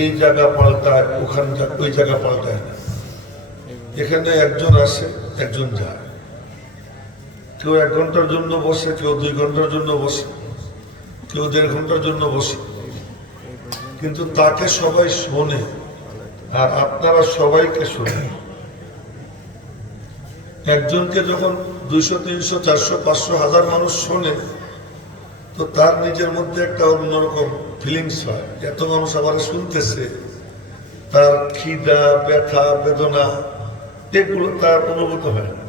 এই জায়গা পাল্টায়, ওখানটা ওই জায়গা পাল্টায় না। এখানে একজন আসে, একজন যায়। কেউ 1 ঘন্টার জন্য বসে, কেউ 2 ঘন্টার জন্য বসে, কেউ 1.5 ঘন্টার জন্য বসে, কিন্তু তাকে সবাই শোনে আর আপনারা সবাইকে শোনেন। একজনকে যখন 200, 300, 400, 500, 1000 মানুষ শোনে, তো তার নিজের মধ্যে একটা অন্যরকম ফিলিংস হয়। এত মানুষ আবার শুনতেছে, তার খিদা, ব্যথা, বেদনা এগুলো তার অনুভূত হয় না।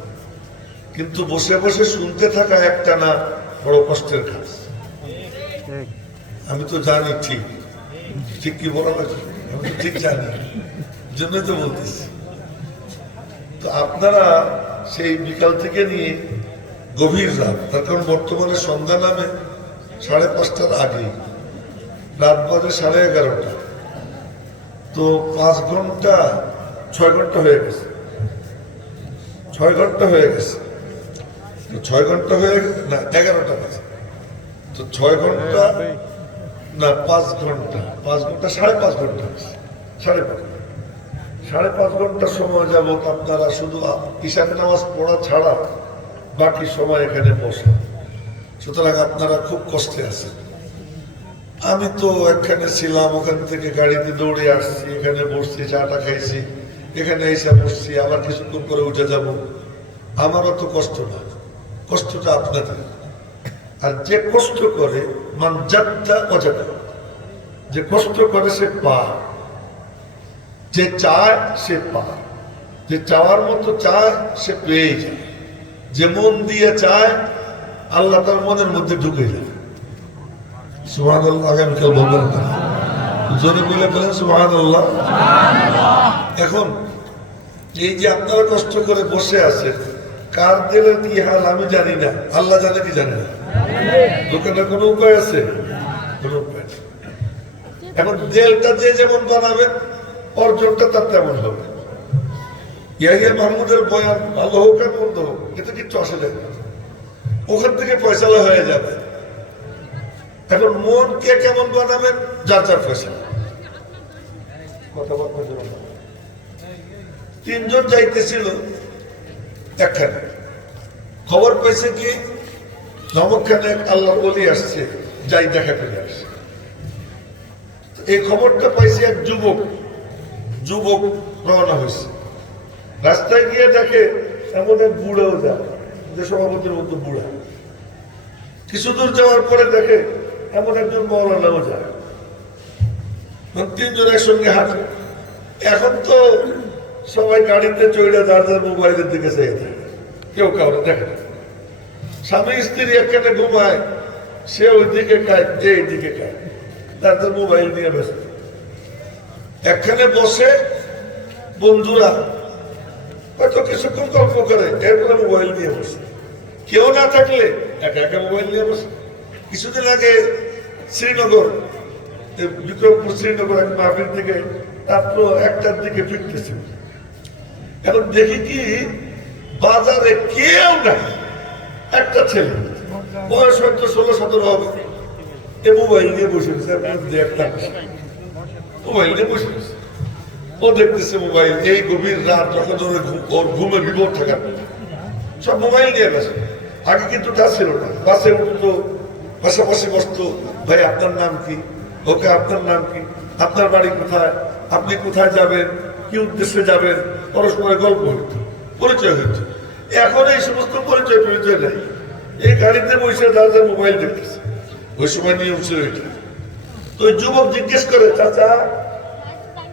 কিন্তু বসে বসে শুনতে থাকা একটা না বড় কষ্টের কাজ। আমি তো জানি ঠিক ঠিক কি বলা লাগে, আমি তো ঠিক জানি, জন্যই তো বলতেছি। তো আপনারা সেই বিকাল থেকে নিয়ে গভীর রাত, তার কারণ বর্তমানে সন্ধ্যা নামে 5:30টার আগেই, রাত বাজে 11:30। তো 5 ঘন্টা 6 ঘন্টা হয়ে গেছে, 6 ঘন্টা হয়ে গেছে। 6 ঘন্টা হয়ে না 11টা বাজে, তো 6 ঘন্টা না 5 ঘন্টা, 5 ঘন্টা 5.5 ঘন্টা, 5.5 ঘন্টা সময় যাবত আপনারা শুধু ইশার নামাজ পড়া ছাড়া বাকি সময় এখানে বসে। সুতরাং আপনারা খুব কষ্টে আছেন। আমি তো এখানে ছিলাম, ওখান থেকে গাড়িতে দৌড়ে আসছি, এখানে বসছি, চাটা খাইছি, এখানে এসে বসছি, আবার কিছুক্ষণ করে উঠে যাব। আমারও তো কষ্ট না, কষ্টটা আপনাদের। আর যে কষ্ট করে মান যাত্রা অজাতা, যে কষ্ট করে সে পায়, যে চায় সে পায়, যে চাওয়ার মতো চায় সে পেয়ে যায়, যে মন দিয়ে চায় আল্লাহ তার মনের মধ্যে ঢুকে যায়। সুবহানাল্লাহ, আগামীকাল বলবেন না, জোরে বলে বলেন সুবহানাল্লাহ। এখন এই যে আপনারা কষ্ট করে বসে আছেন, কার দিলের কি হাল আমি জানি না, আল্লাহ জানে কি জানে না। দোকানে কোনো উপায় আছে? কোনো উপায় নেই। এখন জেলটা যে যেমন বানাবেন, অর্জনটা তার তেমন হবে। ইয়াহিয়া মাহমুদের বয়ান ভালো হোক আর মন্দ হোক, এতে কিচ্ছু আসে যায় না, ওখান থেকে ফয়সালা হয়ে যাবে। এখন মন কে কেমন বানাবেন, যার যার ফয়সালা। কথাবার্তা 3 জন যাইতেছিল একখানে, খবর পেয়েছে কি নমকখানে এক আল্লাহর ওলি আসছে, যাই দেখা করে আসছে। এই খবরটা পাইছে এক যুবক রওনা হয়েছে। রাস্তায় গিয়ে দেখে এমন এক বুড়াও যায়, যে সভাপতির মতো বুড়া। কিছু দূর যাওয়ার পরে দেখে এমন একজন মৌলানাও যায়। 3 জন একসঙ্গে হাঁটে। এখন তো সবাই গাড়িতে চড়ে যার যার মোবাইলের দিকে চেয়ে থাকে, কেউ কাউরে দেখে না। স্বামী স্ত্রী একখানে ঘুমায়, সে ওই দিকে খায়, যে এই দিকে খায়, তার তো মোবাইল নিয়ে ব্যস্ত। একখানে বসে বন্ধুরা হয়তো কিছুক্ষণ গল্প করে, এরপরে মোবাইল নিয়ে বসে। কেউ না থাকলে একা একা মোবাইল নিয়ে বসে। কিছুদিন আগে শ্রীনগর, বিক্রমপুর শ্রীনগর এক মাহফিল থেকে রাত্র 1টার দিকে ফিরতেছিল। এখন দেখি কি বাজারে কেউ নাই, একটা ছেলে বয়স হয়তো 16-17 হবে, এ মোবাইল নিয়ে বসে মোবাইল নিয়ে বসে ও দেখতেছে মোবাইল। এই গভীর রাত যখন ওর ঘুমে বিভোর থাকার সব মোবাইল নিয়ে গেছে। আগে কিন্তু তা ছিল না, বাসে উঠতো, পাশাপাশি বসতো, ভাই আপনার নাম কি, ওকে আপনার নাম কি, আপনার বাড়ি কোথায়, আপনি কোথায় যাবেন, কি উদ্দেশ্যে যাবেন, পরস্পরের গল্প হইত, পরিচয় হইত। এখন এই সমস্ত পরিচয় নেই। এই গাড়িতে বসে যার মোবাইল দেখতেছে, ওই সময় নিয়ম ছিল এটা। তো ওই যুবক জিজ্ঞেস করে, চাচা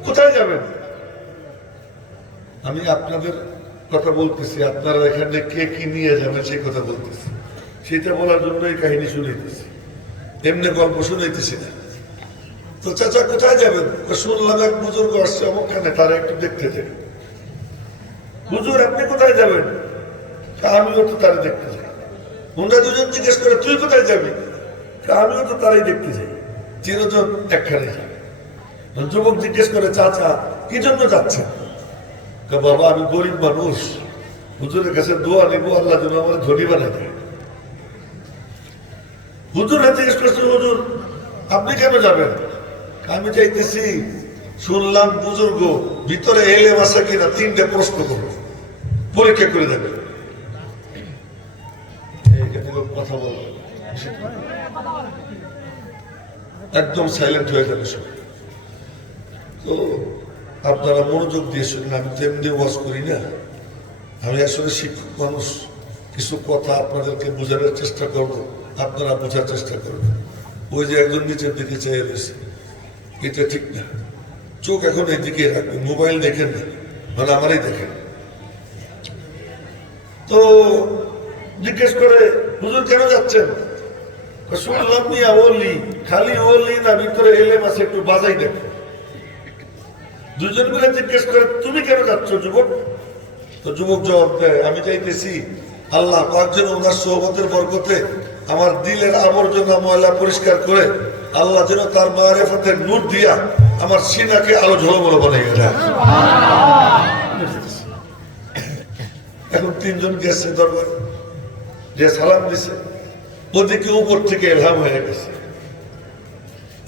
কোথায় যাবেন? আমি আপনাদের কথা বলতেছি, আপনারা এখানে কে কি নিয়ে যাবেন সেই কথা বলতেছি। সেটা বলার জন্য এই কাহিনী শুনাইতেছি, এমনি গল্প শুনাইতেছি না। তো চাচা কোথায় যাবেন? শুনলাম এক বুজুর্গ আসছে অমুকখানে, তারা একটু দেখতে যাই। হুজুর আপনি কোথায় যাবেন? আমিও তো তারা দেখতে যাই। ওনারা দুজন জিজ্ঞেস করে, তুই কোথায় যাবি? আমিও তো তারাই দেখতে যাই। 3 জন একখানে যাবে। যুবক জিজ্ঞেস করে, চাচা কি জন্য যাচ্ছেন? বাবা আমি গরিব মানুষ, হুজুরের কাছে দোয়া নিব, আল্লাহ যেন আমার ধনী বানায় দেয়। হুজুর জিজ্ঞেস করছে, হুজুর আপনি কেন যাবেন? আমি চাইতেছি শুনলাম বুজুর্গ ভিতরে এলেম আছে কিনা 3টে প্রশ্ন করবো, পরীক্ষা করে দেবে। কথা বলবো, একদম সাইলেন্ট হয়ে যাবে সব। তো আপনারা মনোযোগ দিয়ে শুনেন, আমি তো এমনি ওয়াজ করি না, আমি আসলে শিক্ষক মানুষ। কিছু কথা আপনাদেরকে বোঝানোর চেষ্টা করব, আপনারা বোঝার চেষ্টা করবেন। ওই যে একজন নিচের দিকে চেয়ে রয়েছে, এটা ঠিক না। চোখ এখন এইদিকে রাখবেন, মোবাইল দেখেন না, মানে আমারই দেখেন। তো জিজ্ঞেস করে হুজুর কেন যাচ্ছেন? শুনলাম মিয়া ওলি, খালি ওলি না, ভিতরে এলেম আছে, একটু বাজাই দেখো। দুজন মিলে জিজ্ঞেস করে তুমি কেন যাচ্ছ যুবক? তো যুবক জবাব দেয়, আমি চাইতেছি আল্লাহ পাক যেন ওনার সোহবতের বরকতে আমার দিলের আবর্জনা ময়লা পরিষ্কার করে আল্লাহ যেন তার মারিফতের নূর দিয়া আমার সিনাকে আলো ঝলমলো বানাইয়া দেয়। এখন 3 জন গেছে দরবারে, যে সালাম দিছে, ওদিকে উপর থেকে এলহাম হয়ে গেছে।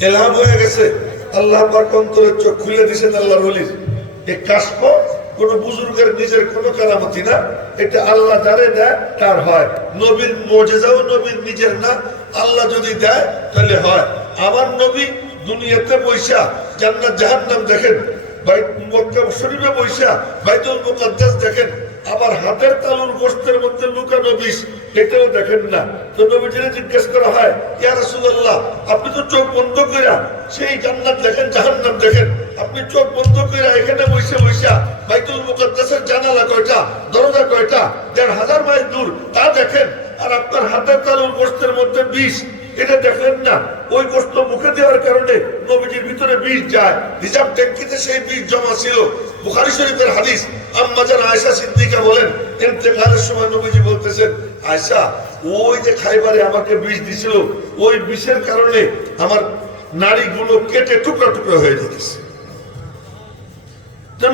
এলহাম হয়ে গেছে, আল্লাহ পাক অন্তরের চোখ খুলে দিয়েছেন আল্লাহর ওলির। এই কাশফ কোন বুজুর্গের নিজের কোন কারামতি না, এটা আল্লাহ যারে দেয় তার হয়। নবীর মুজিজাও নবীর নিজের না, আল্লাহ যদি দেয় তাহলে হয়। আমার নবী দুনিয়াতে বৈশা জান্নাত জাহান্নাম দেখেন, মক্কা শরীফে বৈশা বাইতুল মুকাদ্দাস দেখেন, আবার হাতের তালুর গোশতের মধ্যে লুকানো বিষ, এটাও দেখেন না। তো নবীজিকে জিজ্ঞেস করা হয়, ইয়া রাসূলুল্লাহ, আপনি তো চোখ বন্ধ কইরা সেই জান্নাত দেখেন জাহান্নাম দেখেন, আপনি চোখ বন্ধ কইরা এখানে বসে বসে বাইতুল মুকাদ্দাসের জানালা কয়টা, দরজা কয়টা, ১,৫০০ মাইল দূর তা দেখেন, আর আপনার হাতের তালুর গোশতের মধ্যে বিষ, এটা দেখলেন না। ওই গোশত মুখে দেওয়ার কারণে নবীজির ভিতরে বিষ যায়, হিজাব ট্যাঙ্কিতে সেই বিষ জমা ছিল। বুখারী শরীফের হাদিস, আম্মা জান আয়েশা সিদ্দিকা বলেন, ইন্তেকালের সময় নবীজি বলতেছেন, আয়েশা, ওই যে খাইবারে আমাকে বিষ দিছিল, ওই বিষের কারণে আমার নাড়িগুলো কেটে টুকরা টুকরা হয়ে যেতেছে।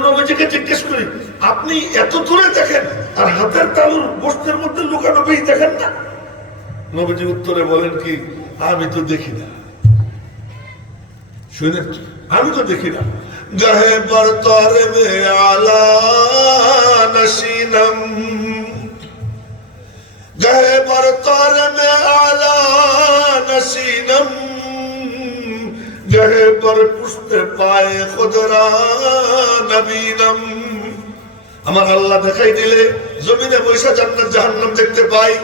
নবীজিকে জিজ্ঞেস করি, আপনি এত দূরে দেখেন আর হাতের তালুর গোশতের মধ্যে লুকানো বিষ দেখেন না? নবীজি উত্তরে বলেন কি, আমি তো দেখি না। শুনেন, আমি তো দেখি না। গাহে বরতরে মে আলা নশীনম, গাহে বরতরে মে আলা নশীনম, গাহে পর পুষ্পে পায়ে খুদরা নবীনম। আমার আল্লাহ দেখাই দিলে জমিনে বৈশা জান্নাত জাহান্নাম দেখতে পাই।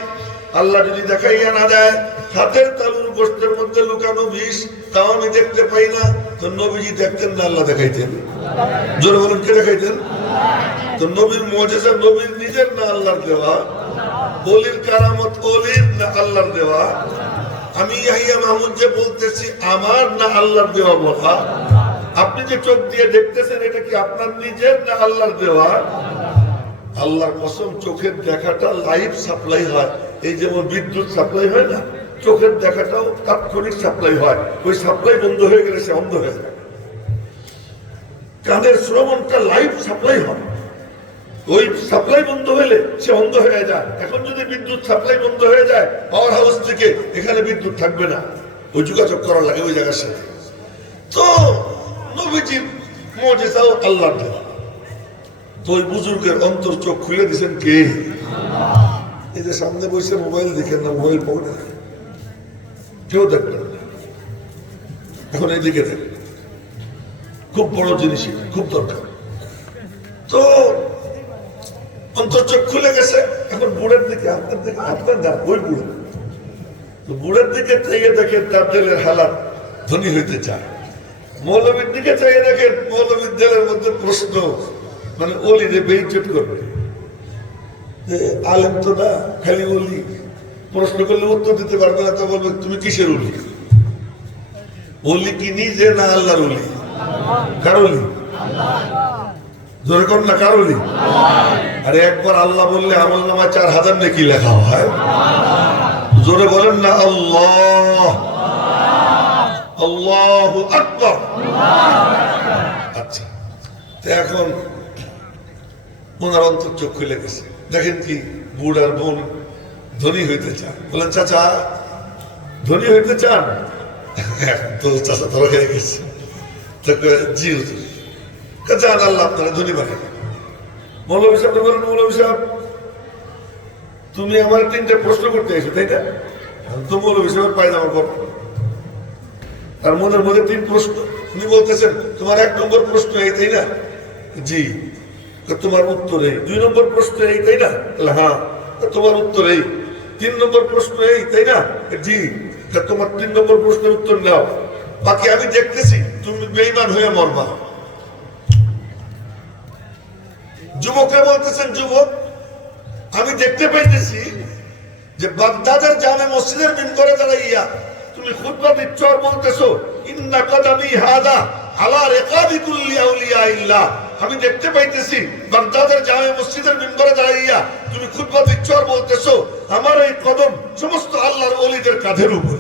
আল্লাহ যদি দেখাইয়া না দেয় হাতের তালুর গোশতের মধ্যে লুকানো বিষ, তাও আমি দেখতে পাই না। তো নবীজি দেখতেন না, আল্লাহ দেখাইতেন? জোরে বলুন, কে দেখাইতেন? তো নবীর মুজিজা নবীর নিজের না আল্লাহর দেওয়া? ওলির কারামত ওলির না আল্লাহর দেওয়া? আমি ইয়াহিয়া মাহমুদ যে বলতেছি, আমার না আল্লাহর দেওয়া বলা? আপনি যে চোখ দিয়ে দেখতেছেন, এটা কি আপনার নিজের না আল্লাহর দেওয়া? আল্লাহর কসম, চোখের দেখাটা লাইভ সাপ্লাই হয়। এই যেমন বিদ্যুৎ সাপ্লাই হয় না, চোখের দেখাটাও তাৎক্ষণিক সাপ্লাই হয়। ওই সাপ্লাই বন্ধ হয়ে গেলে সে অন্ধ হয়ে যায়। কানের শ্রবণটা লাইভ সাপ্লাই হয়, ওই সাপ্লাই বন্ধ হলে সে অন্ধ হয়ে যায়। এখন যদি বিদ্যুৎ সাপ্লাই বন্ধ হয়ে যায় পাওয়ার হাউস থেকে, এখানে বিদ্যুৎ থাকবে না, ওই যোগাযোগ করার লাগে ওই জায়গার সাথে। তো নবীজির মুজিজাও আল্লাহর দেওয়া। তো ওই বুজুর্গের অন্তর চোখ খুলে দিয়েছেন কে? এই যে সামনে বসে মোবাইল দেখেন না, মোবাইল পকেটে দেখেন, কেউ দেখবেন না। এখন এইদিকে দেখেন, খুব বড় জিনিস, খুব দরকার। তো অন্তর চোখ খুলে গেছে। এখন বুড়ের দিকে, আপনার দিকে, আপনার না, ওই বুড়ে, তো বুড়ের দিকে চাইয়ে দেখেন তার দিলের হালাত, ধনী হইতে চায়। মৌলবীর দিকে চাইয়ে দেখেন, মৌলবীর দিলের মধ্যে প্রশ্ন, মানে ওলি রে বেইজ্জত করবে। আলেম তো না, খালি ওলি, প্রশ্ন করলে উত্তর দিতে পারবে না, তো বলবে তুমি কিসের ওলি? ওলি কি নিজে না আল্লাহর ওলি? কার ওলি? জোরে কর না, কার ওলি? আরে একবার আল্লাহ বললে আমল নামায় 4000 নেকি লেখা হয়। জোরে বলেন না, আল্লাহ, আল্লাহু আকবার। আচ্ছা, তো এখন ওনার অন্তর চোখ খুলে গেছে। দেখেন কি, বুড় আর বোন ধনী হইতে চান। বলেন চাচা, ধনী হইতে চান? তো চাচা ধরা হয়ে গেছে। জি হুজুর। জান আল্লাহ আপনারা ধনী বানাই। মৌলভী সাহেব বলেন, মৌলভী সাহেব তুমি আমার 3টে প্রশ্ন করতে এসো, তাই না? তো মৌলভী সাহেবের পায়জামা কর, তার মনের মধ্যে 3 প্রশ্ন। উনি বলতেছেন তোমার 1 নম্বর প্রশ্ন এই, তাই না? জি। তোমার উত্তর এই। 2 নম্বর প্রশ্ন এই, তাই না? হ্যাঁ। তোমার উত্তর এই। 3 নম্বর প্রশ্ন এই, তাই না? জি। তোমার 3 নম্বর প্রশ্নের উত্তর নাও, বাকি আমি দেখতেছি তুমি বেঈমান হয়ে মরবা। যুবকরা বলতেছেন, যুবক আমি দেখতে পাইতেছি যে বাগদাদের জামে মসজিদের মিম্বরে দাঁড়াইয়া তুমি খুতবা দিচ্ছ আর বলতেছো ইন্না কদামি হাদা আলা রিকাবি কুল্লি আউলিয়াইল্লাহ। আমি দেখতে পাইতেছি বাগদাদের জামে মসজিদের মিম্বরে দাঁড়াইয়া তুমি খুতবা দিচ্ছ আর বলতেছো আমার এই কদম সমস্ত আল্লাহর ওলিদের কাঁধের উপর।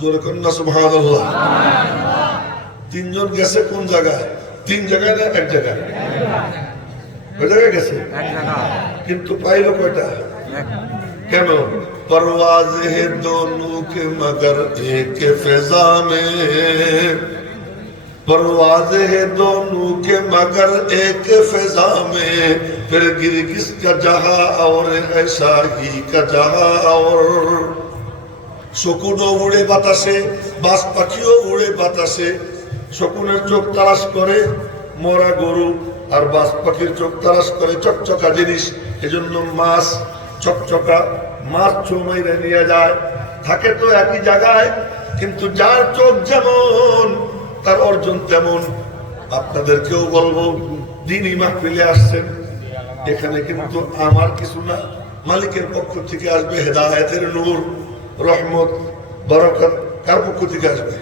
জোরে কন্যা সুবহানাল্লাহ। 3 জন গেছে কোন জায়গায়? 3 জায়গায় না 1 জায়গায়? ওই জায়গায় গেছে 1 জায়গা, কিন্তু পাইলো কয়টা? কেন? परवाज है दोनों के मगर एक फिजा में, परवाज है दोनों के मगर एक फिजा में, फिर गिर किसका जहां और है शाही का जहां और। শকুনও উড়ে বাতাসে, বাস পাখিও উড়ে বাতাসে। শকুনের চোখ তালাশ করে মরা গরু, আর বাস পাখির চোখ তালাশ করে চকচকা জিনিস। এজন্য মাছ চকচকা মাছ চৌমাইরে নিয়ে যায়, থাকে তো একই জায়গায়, কিন্তু যার চোখ যেমন তার অর্জন তেমন। আপনাদেরকেও বলবো, দিনই মাহফিলে আসছেন, এখানে কিন্তু আমার কিছু না, মালিকের পক্ষ থেকে আসবে হেদায়েতের নূর, রহমত, বরকত। কার পক্ষ থেকে আসবে?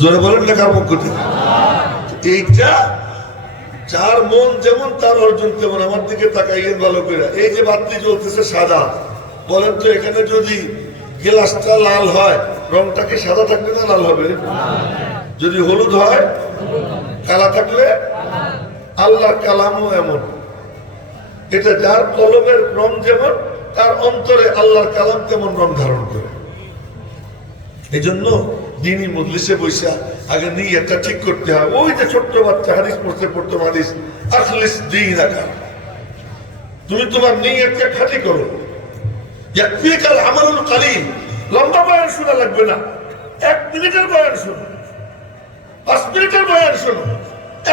জোরে বলেন না, কার পক্ষ থেকে? এইটা যার মন যেমন তার অর্জন তেমন। আমার দিকে তাকাইয়েন ভালো করে। এই যে বাতি জ্বলতেছে সাদা, বলেন তো এখানে যদি গ্লাসটা লাল হয় রংটা কি সাদা থাকবে না লাল হবে? যদি হলুদ হয়, কালা থাকলে? আল্লাহর কালামও এমন, এটা যার কলমের রং যেমন তার অন্তরে আল্লাহর কালাম তেমন রং ধারণ করে। এই জন্য দিনই মজলিসে বৈশা আগে নিয়তটা ঠিক করতে হয়। ওই যে ছোট্ট বাচ্চা হাদিস পড়তে পড়তে হাদিস, আখলিস দীনাকা, তুমি তোমার নিয়তকে খাঁটি করো। ইয়াকফিকাল আমালুল কালিল, লম্বা বয়ান শোনা লাগবে না, 1 মিনিটের বয়ান শোনো, 5 মিনিটের বয়ান শোনো,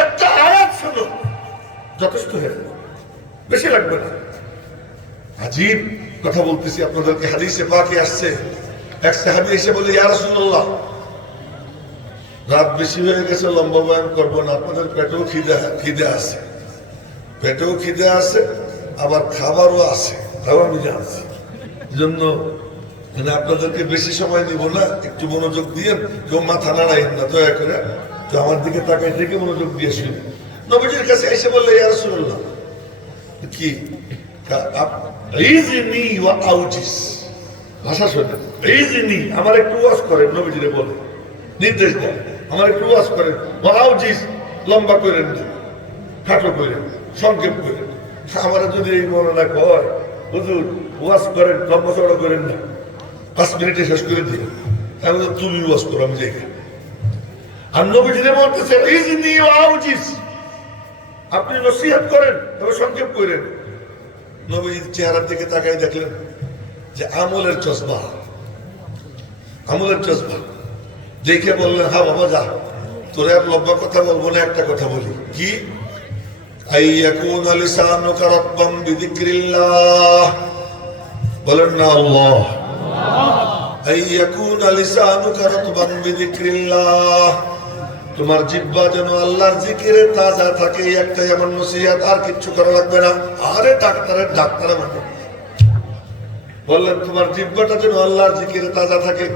একটা আয়াত শোনো, যথেষ্ট হয়ে যাবে, বেশি লাগবে না। আজীব কথা বলতেছি আপনাদেরকে। হাদিসে পাকে আসছে, এক সাহাবী এসে বলে, ইয়া রাসূলুল্লাহ, রাত বেশি হয়ে গেছে, লম্বা বয়ান করবো না, আপনাদের পেটেও খিদে আছে, পেটেও খিদে আছে, আবার খাবারও আছে, তাও আমি জানছি। জন্য মানে আপনাদেরকে বেশি সময় নিব না, একটু মনোযোগ দিয়ে, কেউ মাথা নাড়াইন না দয়া করে, তো আমার দিকে তাকাই থেকে মনোযোগ দিয়ে শুনে। নবীজির কাছে এসে বললে, ইয়া রাসূলুল্লাহ, কি ইজনি ওয়া আউজিস, ভাষা শোনেন, ইজনি আমার একটু ওয়াজ করেন, নবীজিরে বলে নির্দেশ দেন, আমার একটু ওয়াজ করেন, ওয়া আউজিস লম্বা করেন না, খাটো করেন, সংক্ষেপ করেন। আমার যদি এই বর্ণনা কয়, হুজুর ওয়াজ করেন, লম্বা চড়া করেন না, 5 মিনিটে শেষ করে দিন, তাহলে তুমি ওয়াজ করো, আমি যাই। আর নবীজিরে বলতেছে ইজনি ওয়া আউজিস, আপনি নসিহত করেন তবে সংক্ষেপ করেন। নবীজির চেহারার দিকে তাকাই দেখলেন যে আমলের চশমা, আমলের চশমা দেখে বললেন, হ্যাঁ বাবা যা, তোরে আর লম্বা কথা বলবো না, একটা কথা বলি। কি? আইয়াকুনা লিসানুকা রাব্বান বিযিকরিল্লাহ, বলেন না আল্লাহ। আইয়াকুনা লিসানুকা রাব্বান বিযিকরিল্লাহ, তোমার জিহ্বা যেন আল্লাহর জিকিরে তাজা থাকে, একটাই আমার নসিহত, আর কিচ্ছু করা লাগবে না। আরে ডাক্তার বললেন তোমার জিহ্বাটা যেন আল্লাহর জিকিরে তাজা থাকে।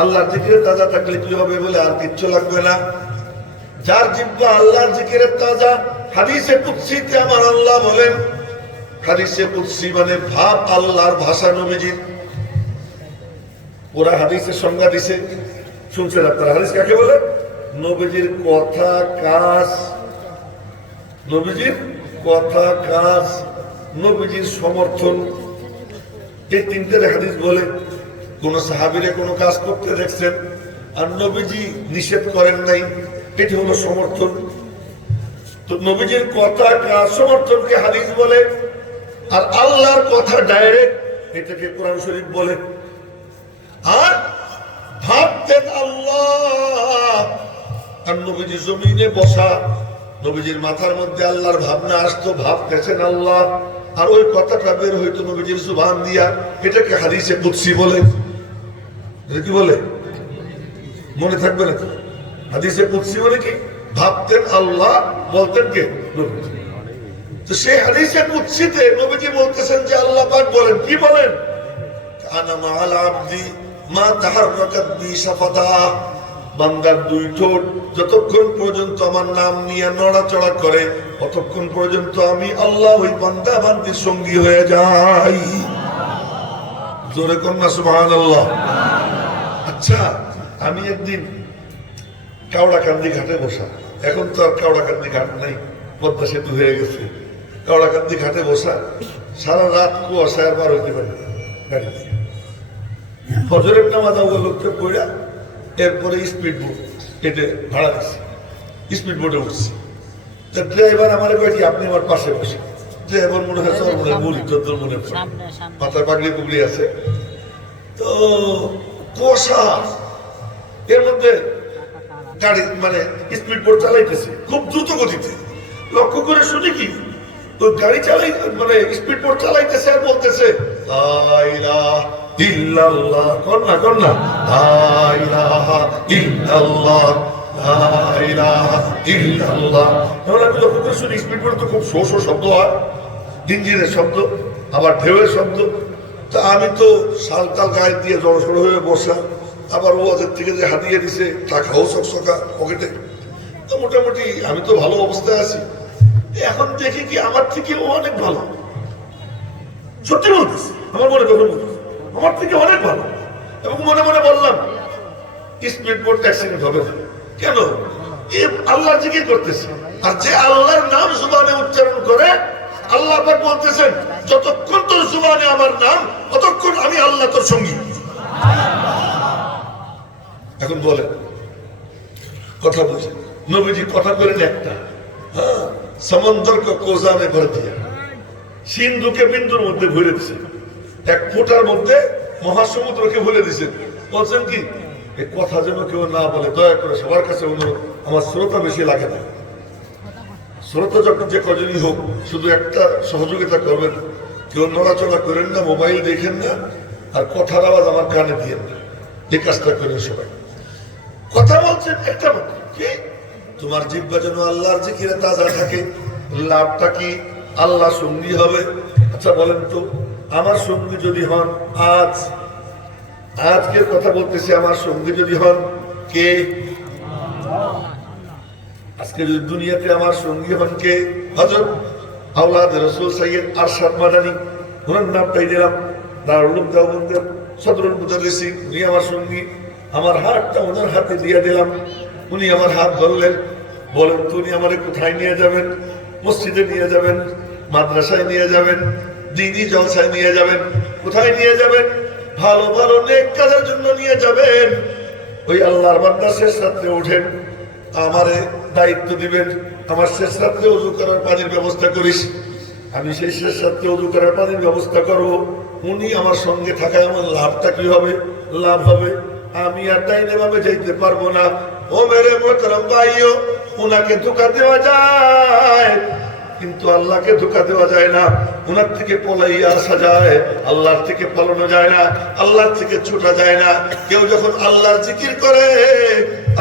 আল্লাহর জিকিরে তাজা থাকলে কি হবে? বলে আর কিচ্ছু লাগবে না। যার জিহ্বা আল্লাহর জিকিরে তাজা, হাদিসে কুদসিতে আমার আল্লাহ বলেন, হাদিসে কুদসি মানে ভাব আল্লাহর ভাষা নবীজির। ওরা হাদিসের সংজ্ঞা দিছে, শুনছেন আপনারা? হাদিস কাকে বলে? নবীজির কথা কাজ, নবীজির কথা কাজ, নবীজির সমর্থন, এই 3টে হাদিস বলে। কোন সাহাবীরে কোন কাজ করতে দেখছেন, আর নবীজি নিষেধ করেন নাই, এটি হলো সমর্থন। তো নবীজির কথা কাজ সমর্থনকে হাদিস বলে, আর আল্লাহর কথা ডাইরেক্ট এটাকে কোরআন শরীফ বলে। আর ভাবতেন আল্লাহ, আর নবীজি জমিনে বসা, নবীজির মাথার মধ্যে আল্লাহর ভাবনা আসতো, ভাবতেছেন আল্লাহ, আর ওই কথাটা বের হইতো নবীজির জুবান দিয়া, এটাকে হাদিসে কুদসি বলে। কি বলে মনে থাকবে না তো? হাদিসে কুদসি বলে কি? ভাবতেন আল্লাহ, বলতেন কে? নবীজি। তো সেই হাদিসে কুদসিতে নবীজি বলতেছেন যে আল্লাহ পাক বলেন, কি বলেন? আনা মাআল আবদি মা তাহাররাকাত বি শাফাতা, বান্দার দুই ঠোঁট যতক্ষণ পর্যন্ত আমার নাম নিয়ে নড়াচড়া করে, ততক্ষণ পর্যন্ত আমি আল্লাহ ওই বান্দা বান্দির সঙ্গী হয়ে যাই। জোরে কন্যা সুবহানাল্লাহ। আচ্ছা, আমি একদিন কাওড়াকান্দি ঘাটে বসা, এখন তো আর কাওড়াকান্দি ঘাট নাই, পদ্মা সেতু হয়ে গেছে। কাওড়াকান্দি ঘাটে বসা, সারা রাত কুয়াশায় আর বার হইতে পারে গাড়ি দিয়ে। ফজরের নামাজ লোককে পড়া, এরপরে স্পিড বোট এটা ভাড়া দিচ্ছি, স্পিড বোটে উঠছি। ড্রাইভার আমার কয়েছি আপনি আমার পাশে বসে। ড্রাইভার মনে হচ্ছে আমার মনে বলি যদ্দুর মনে পড়ে, মাথায় পাগড়ি পুগড়ি আছে। তো কুয়াশা, এর মধ্যে গাড়ি মানে স্পিড বোট চালাইতেছে খুব দ্রুত গতিতে। লক্ষ্য করে শুনি কি, তো গাড়ি চালাই মানে স্পিড বোট চালাইতেছে আর বলতেছে লা ইলাহা ইল্লাল্লাহ, কন্যা কন্যা লা ইলাহা ইল্লাল্লাহ, লা ইলাহা ইল্লাল্লাহ। তাহলে আমি লক্ষ্য করে শুনি স্পিড বোটে তো খুব শো শো শব্দ হয়, ইঞ্জিনের শব্দ, আবার ঢেউয়ের শব্দ। তা আমি তো শালটাল গায়ে দিয়ে জড়সড় হয়ে বসা, আবার ওয়াজের থেকে যে হাতিয়ে দিছে টাকাও চকচকা পকেটে। তো মোটামুটি আমি তো ভালো অবস্থায় আছি। এখন দেখি কি আমার থেকে ও অনেক ভালো, সত্যি বলতেছি, আমার মনে কথা বলতেছি, আমার থেকে অনেক ভালো। এবং মনে মনে বললাম স্পিড বোট অ্যাক্সিডেন্ট হবে না। কেন? এ আল্লাহ জিকির করতেছে, আর যে আল্লাহর নাম জুবানে উচ্চারণ করে, আল্লাহ পাক বলতেছেন যতক্ষণ তোর জুবানে আমার নাম, ততক্ষণ আমি আল্লাহ তোর সঙ্গী। এখন বলেন, কথা বুঝেন, নবীজি কথা বলেন একটা, হ্যাঁ, সমন্দর কোজা মে ভর দিয়া, সিন্ধুকে বিন্দুর মধ্যে ভরে দিছে, এক ফোঁটার মধ্যে মহাসমুদ্রকে ভরে দিছে। বলছেন কি, এই কথা যেন কেউ না বলে, দয়া করে সবার কাছে অনুরোধ, আমার শ্রোতা বেশি লাগে না, শ্রোতা যখন যে কজনই হোক, শুধু একটা সহযোগিতা করবেন, কেউ নড়াচড়া করেন না, মোবাইল দেখেন না, আর কথার আওয়াজ আমার কানে দিয়ে না, এই কাজটা করেন সবাই। কথা বলছেন একটা মতো কি, তোমার জিহ্বা যেন আল্লাহর জিকিরে তাজা থাকে। লাভটা কি? আল্লাহ সঙ্গী হবে। আচ্ছা বলেন তো, আমার সঙ্গী যদি হন, আজকের কথা বলতেছি, আমার সঙ্গী যদি হন কে? আজকে যদি দুনিয়াতে আমার সঙ্গী হন কে? হযরত আওলাদ রাসূল সৈয়দ আরশাদ মাদানী, ওনার নামটাই দিলাম, দারুল উলুম দেওবন্দের সদরুল মুদাররিসিন, উনি আমার সঙ্গী। আমার হাতটা ওনার হাতে দিয়ে দিলাম, উনি আমার হাত ধরলেন। বলেন তো উনি আমারে কোথায় নিয়ে যাবেন? মসজিদে নিয়ে যাবেন, মাদ্রাসায় নিয়ে যাবেন, দ্বীনি জলসায় নিয়ে যাবেন, কোথায় নিয়ে যাবেন? ভালো ভালো নেক কাজের জন্য নিয়ে যাবেন। ওই আল্লাহর বান্দা শেষ রাত্রে ওঠেন, আমারে দায়িত্ব দিবেন, আমার শেষ রাত্রে ওযু করার পানির ব্যবস্থা করিস। আমি সেই শেষ রাত্রে ওযু করার পানির ব্যবস্থা করব। উনি আমার সঙ্গে থাকায় আমার লাভটা কি হবে? লাভ হবে আমি আর ডাইনে ভাবে যাইতে পারবো না। ও মেরে মোহতরম ভাইও, উনাকে ধোঁকা দেওয়া যায়, কিন্তু আল্লাহকে ধোঁকা দেওয়া যায় না। উনার থেকে পলাইয়া আসা যায়, আল্লাহর থেকে পালানো যায় না, আল্লাহর থেকে ছুটা যায় না। কেউ যখন আল্লাহর জিকির করে,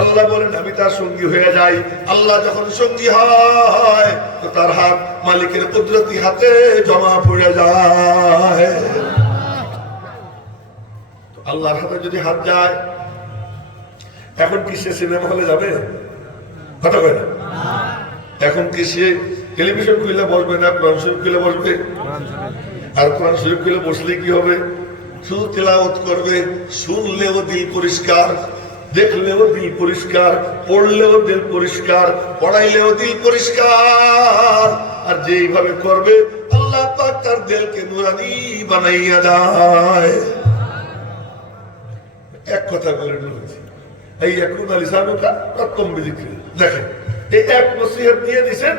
আল্লাহ বলেন আমি তার সঙ্গী হয়ে যাই। আল্লাহ যখন সঙ্গী হয়, তো তার হাত মালিকের কুদরতি হাতে জমা পড়ে যায়। আল্লাহর হাতে যদি হাত যায়, এখন কি সে সিনেমা হলে যাবে? কথা কয় না। এখন কি সে টেলিভিশন খুলে বসবে না কোরআন শরীফ খুলে বসবে? আর কোরআন শরীফ খুলে বসলে কি হবে? শুধু তেলাওয়াত করবে, শুনলেও দিল পরিষ্কার, দেখলেও দিল পরিষ্কার, পড়লেও দিল পরিষ্কার, পড়াইলেও দিল পরিষ্কার। আর যেইভাবে করবে, আল্লাহ পাক তার দিলকে নুরানি বানাইয়া দেয়। এক কথা বলে বলছি, এই এখন আলী সাহেবকা প্রথম বিদিক্রি দেখেন এই এক নসিহত দিয়ে দিয়েছেন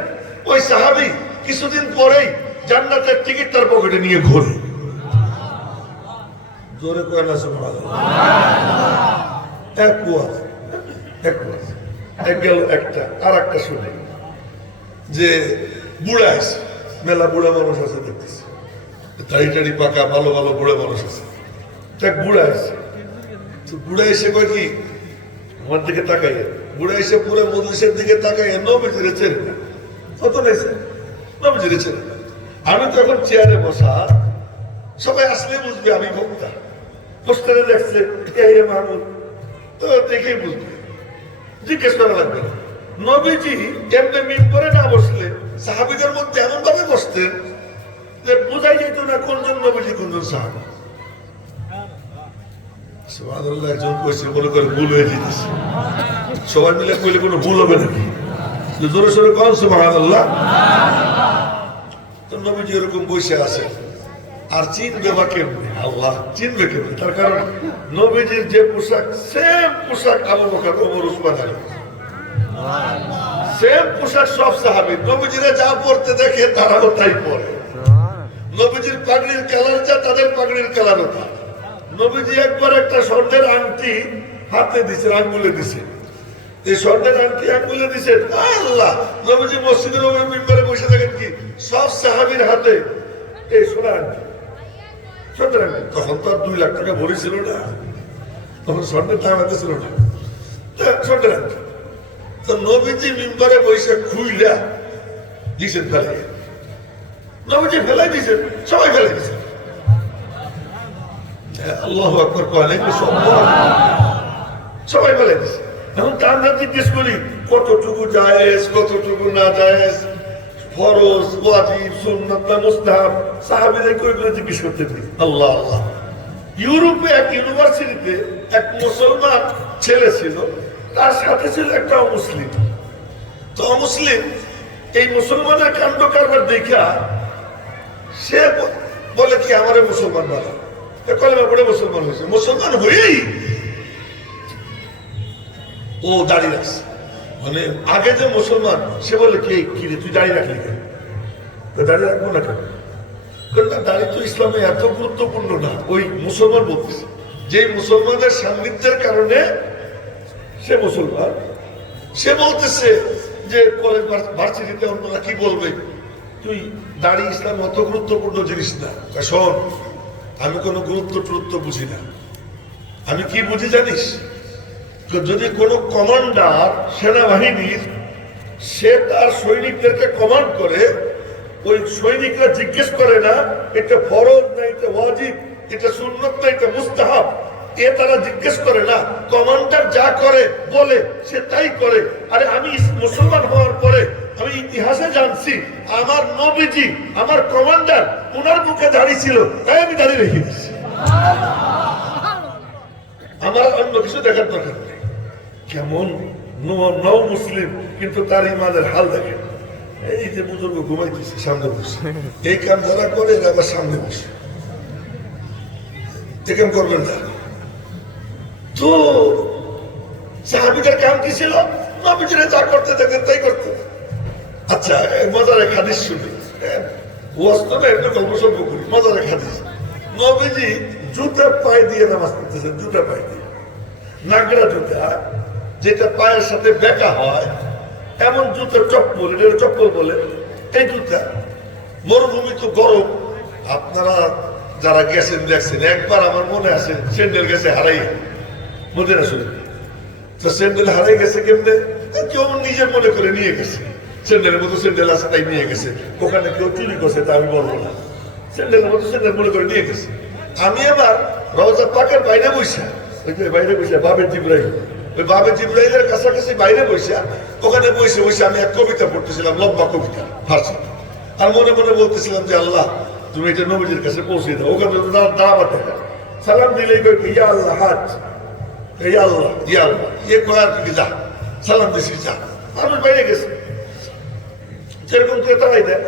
ওই সাহাবী কিছুদিন পরেই জান্নাতের টিকিট তার পকেটে নিয়ে ঘোরে জোরে কয় না সুবহানাল্লাহ এক ওয়াজ এক গেল একটা আর একটা শুনে যে বুড়া আছে মেলা বুড়া মানুষ আছে দেখতেছি দাড়ি টাড়ি পাকা ভালো ভালো বুড়া মানুষ আছে এক বুড়া আছে তো বুড়া এসে কয় কি আমার দিকে তাকাই বুড়া এসে পুরো মজলিসের দিকে তাকাই নবীজিরে চেনে না কত নেছে নবীজিরে চেনে না আমি তো এখন চেয়ারে বসা সবাই আসলে বুঝবে আমি বক্তা পোস্টারে দেখছে এই মাহমুদ তো দেখেই বুঝবে জিজ্ঞেস করা লাগবে না নবীজি এমনি মিম্বরে না বসলে সাহাবীদের মধ্যে এমন ভাবে বসতেন যে বোঝাই যেত না কোনজন নবীজি কোনজন সাহাবী সুবহানাল্লাহ একজন কইছে মনে করে ভুল হয়ে যেতেছে সবাই মিলে কইলে কোনো ভুল হবে নাকি জোরে সোরে কোন সুবহানাল্লাহ তো নবীজি এরকম বসে আছে আর চিনবে বা কেমনে আল্লাহ চিনবে কেমনে তার কারণ নবীজির যে পোশাক সেম পোশাক আবু বকর ওমর উসমান আলী সেম পোশাক সব সাহাবী নবীজিরা যা পরতে দেখে তারাও তাই পরে নবীজির পাগড়ির কালার যা তাদের পাগড়ির কালারও তা নবীজি একবার একটা স্বর্ণের আংটি হাতে দিছে আঙ্গুলে দিছে এই স্বর্ণের আংটি আঙ্গুলে দিছে আল্লাহ নবীজি মসজিদের নববীর মিম্বরে বসে থাকেন কি সব সাহাবীর হাতে এই সোনার আংটি স্বর্ণের আংটি তখন তো আর 2 লাখ টাকা ভরি ছিল না তখন স্বর্ণের দাম হাতে ছিল না স্বর্ণের আংটি তো নবীজি মিম্বরে বসে খুইলা দিছেন ফেলাই নবীজি ফেলাই দিছেন সবাই ফেলাই দিছেন আল্লাহু আকবার কইলেন সবাই ফেলাই দিছে এখন তার না জিজ্ঞেস করি কতটুকু জায়েজ কতটুকু না জায়েজ ফরজ ওয়াজিব সুন্নাত না মুস্তাহাব সাহাবীরা কইগুলো জিজ্ঞেস করতেন আল্লাহ আল্লাহ ইউরোপে এক ইউনিভার্সিটিতে এক মুসলমান ছেলে ছিল তার সাথে ছিল একটা অমুসলিম তো অমুসলিম এই মুসলমানের কাণ্ড কারবার দেখা সে বলে কি আমারে মুসলমান বানা কলেমা পড়ে মুসলমান হয়েছে মুসলমান হয়েই ও দাঁড়িয়ে রাখছে মানে আগে যে মুসলমান সে বলে কি রে তুই দাঁড়িয়ে রাখলি কেন দাঁড়িয়ে রাখবো না কেন দাঁড়িয়ে তো ইসলামে এত গুরুত্বপূর্ণ না ওই মুসলমান বলতেছে যে মুসলমানের সান্নিধ্যের কারণে সে মুসলমান সে বলতেছে যে কলেজ ভার্সিটিতে অন্যরা কি বলবে তুই দাঁড়িয়ে ইসলাম অত গুরুত্বপূর্ণ জিনিস না শোন আমি কোনো গুরুত্ব বুঝি না আমি কি বুঝি জানিস যদি কোনো কমান্ডার সেনাবাহিনীর সে তার সৈনিকদেরকে কমান্ড করে ওই সৈনিকরা জিজ্ঞেস করে না এটা ফরজ না এটা ওয়াজিব এটা সুন্নত না এটা মুস্তাহাব এ তারা জিজ্ঞেস করে না কমান্ডার যা করে বলে সে তাই করে আরে আমি মুসলমান হওয়ার পরে আমি ইতিহাসে জানছি আমার নবীজি আমার কমান্ডার ওনার মুখে দাঁড়িয়ে ছিল তাই আমি দাঁড়িয়ে রেখে দিচ্ছি আমার অন্য কিছু দেখার দরকার নেই কেমন নও মুসলিম কিন্তু তার ইমানের হাল দেখেন এই যে বুজুর্গ ঘুমাইতেছে সামনে বসে এই কাম যারা করে এরা আবার সামনে বসে কেমন করবেন না তো সাহাবীদের কাম কি ছিল নবীজিরা যা করতে থাকেন তাই করতে আচ্ছা মজার এক হাদিস শুনি ওয়াজ তো না একটু গল্প সল্প করি মজার এক হাদিস নবীজি জুতা পায়ে দিয়ে নামাজ পড়তেছেন জুতা পায়ে দিয়ে নাগরা জুতা যেটা পায়ের সাথে বেঁকা হয় এমন জুতা চপ্পল এটা চপ্পল বলে এই জুতা মরুভূমি তো গরম আপনারা যারা গেছেন দেখছেন একবার আমার মনে আছে স্যান্ডেল গেছে হারাই মনে আসলে তো স্যান্ডেল হারাই গেছে কেমনে কেউ নিজে মনে করে নিয়ে গেছে স্যান্ডেলের মতো স্যান্ডেল আছে তাই নিয়ে গেছে ওখানে কেউ চুরি করছে তা আমি বলবো না স্যান্ডেলের মতো স্যান্ডেল মনে করে নিয়ে গেছে আমি আবার রওজা পাকের বাইরে বসে বাইরে বসে বাবের জিব্রাইল ওই বাবের জিব্রাইলের কাছাকাছি বাইরে বসে ওখানে বসে বসে আমি এক কবিতা পড়তেছিলাম লম্বা কবিতা ফার্সি আর মনে মনে বলতেছিলাম যে আল্লাহ তুমি এটা নবীজির কাছে পৌঁছে দাও ওখানে দাওয়াত সালাম দিলেই ইয়া আল্লাহ হাজ ইয়া আল্লাহ ইয়ে করার কি যা সালাম দিছি যা মানুষ বাইরে গেছে যেরকম তারাই দেয়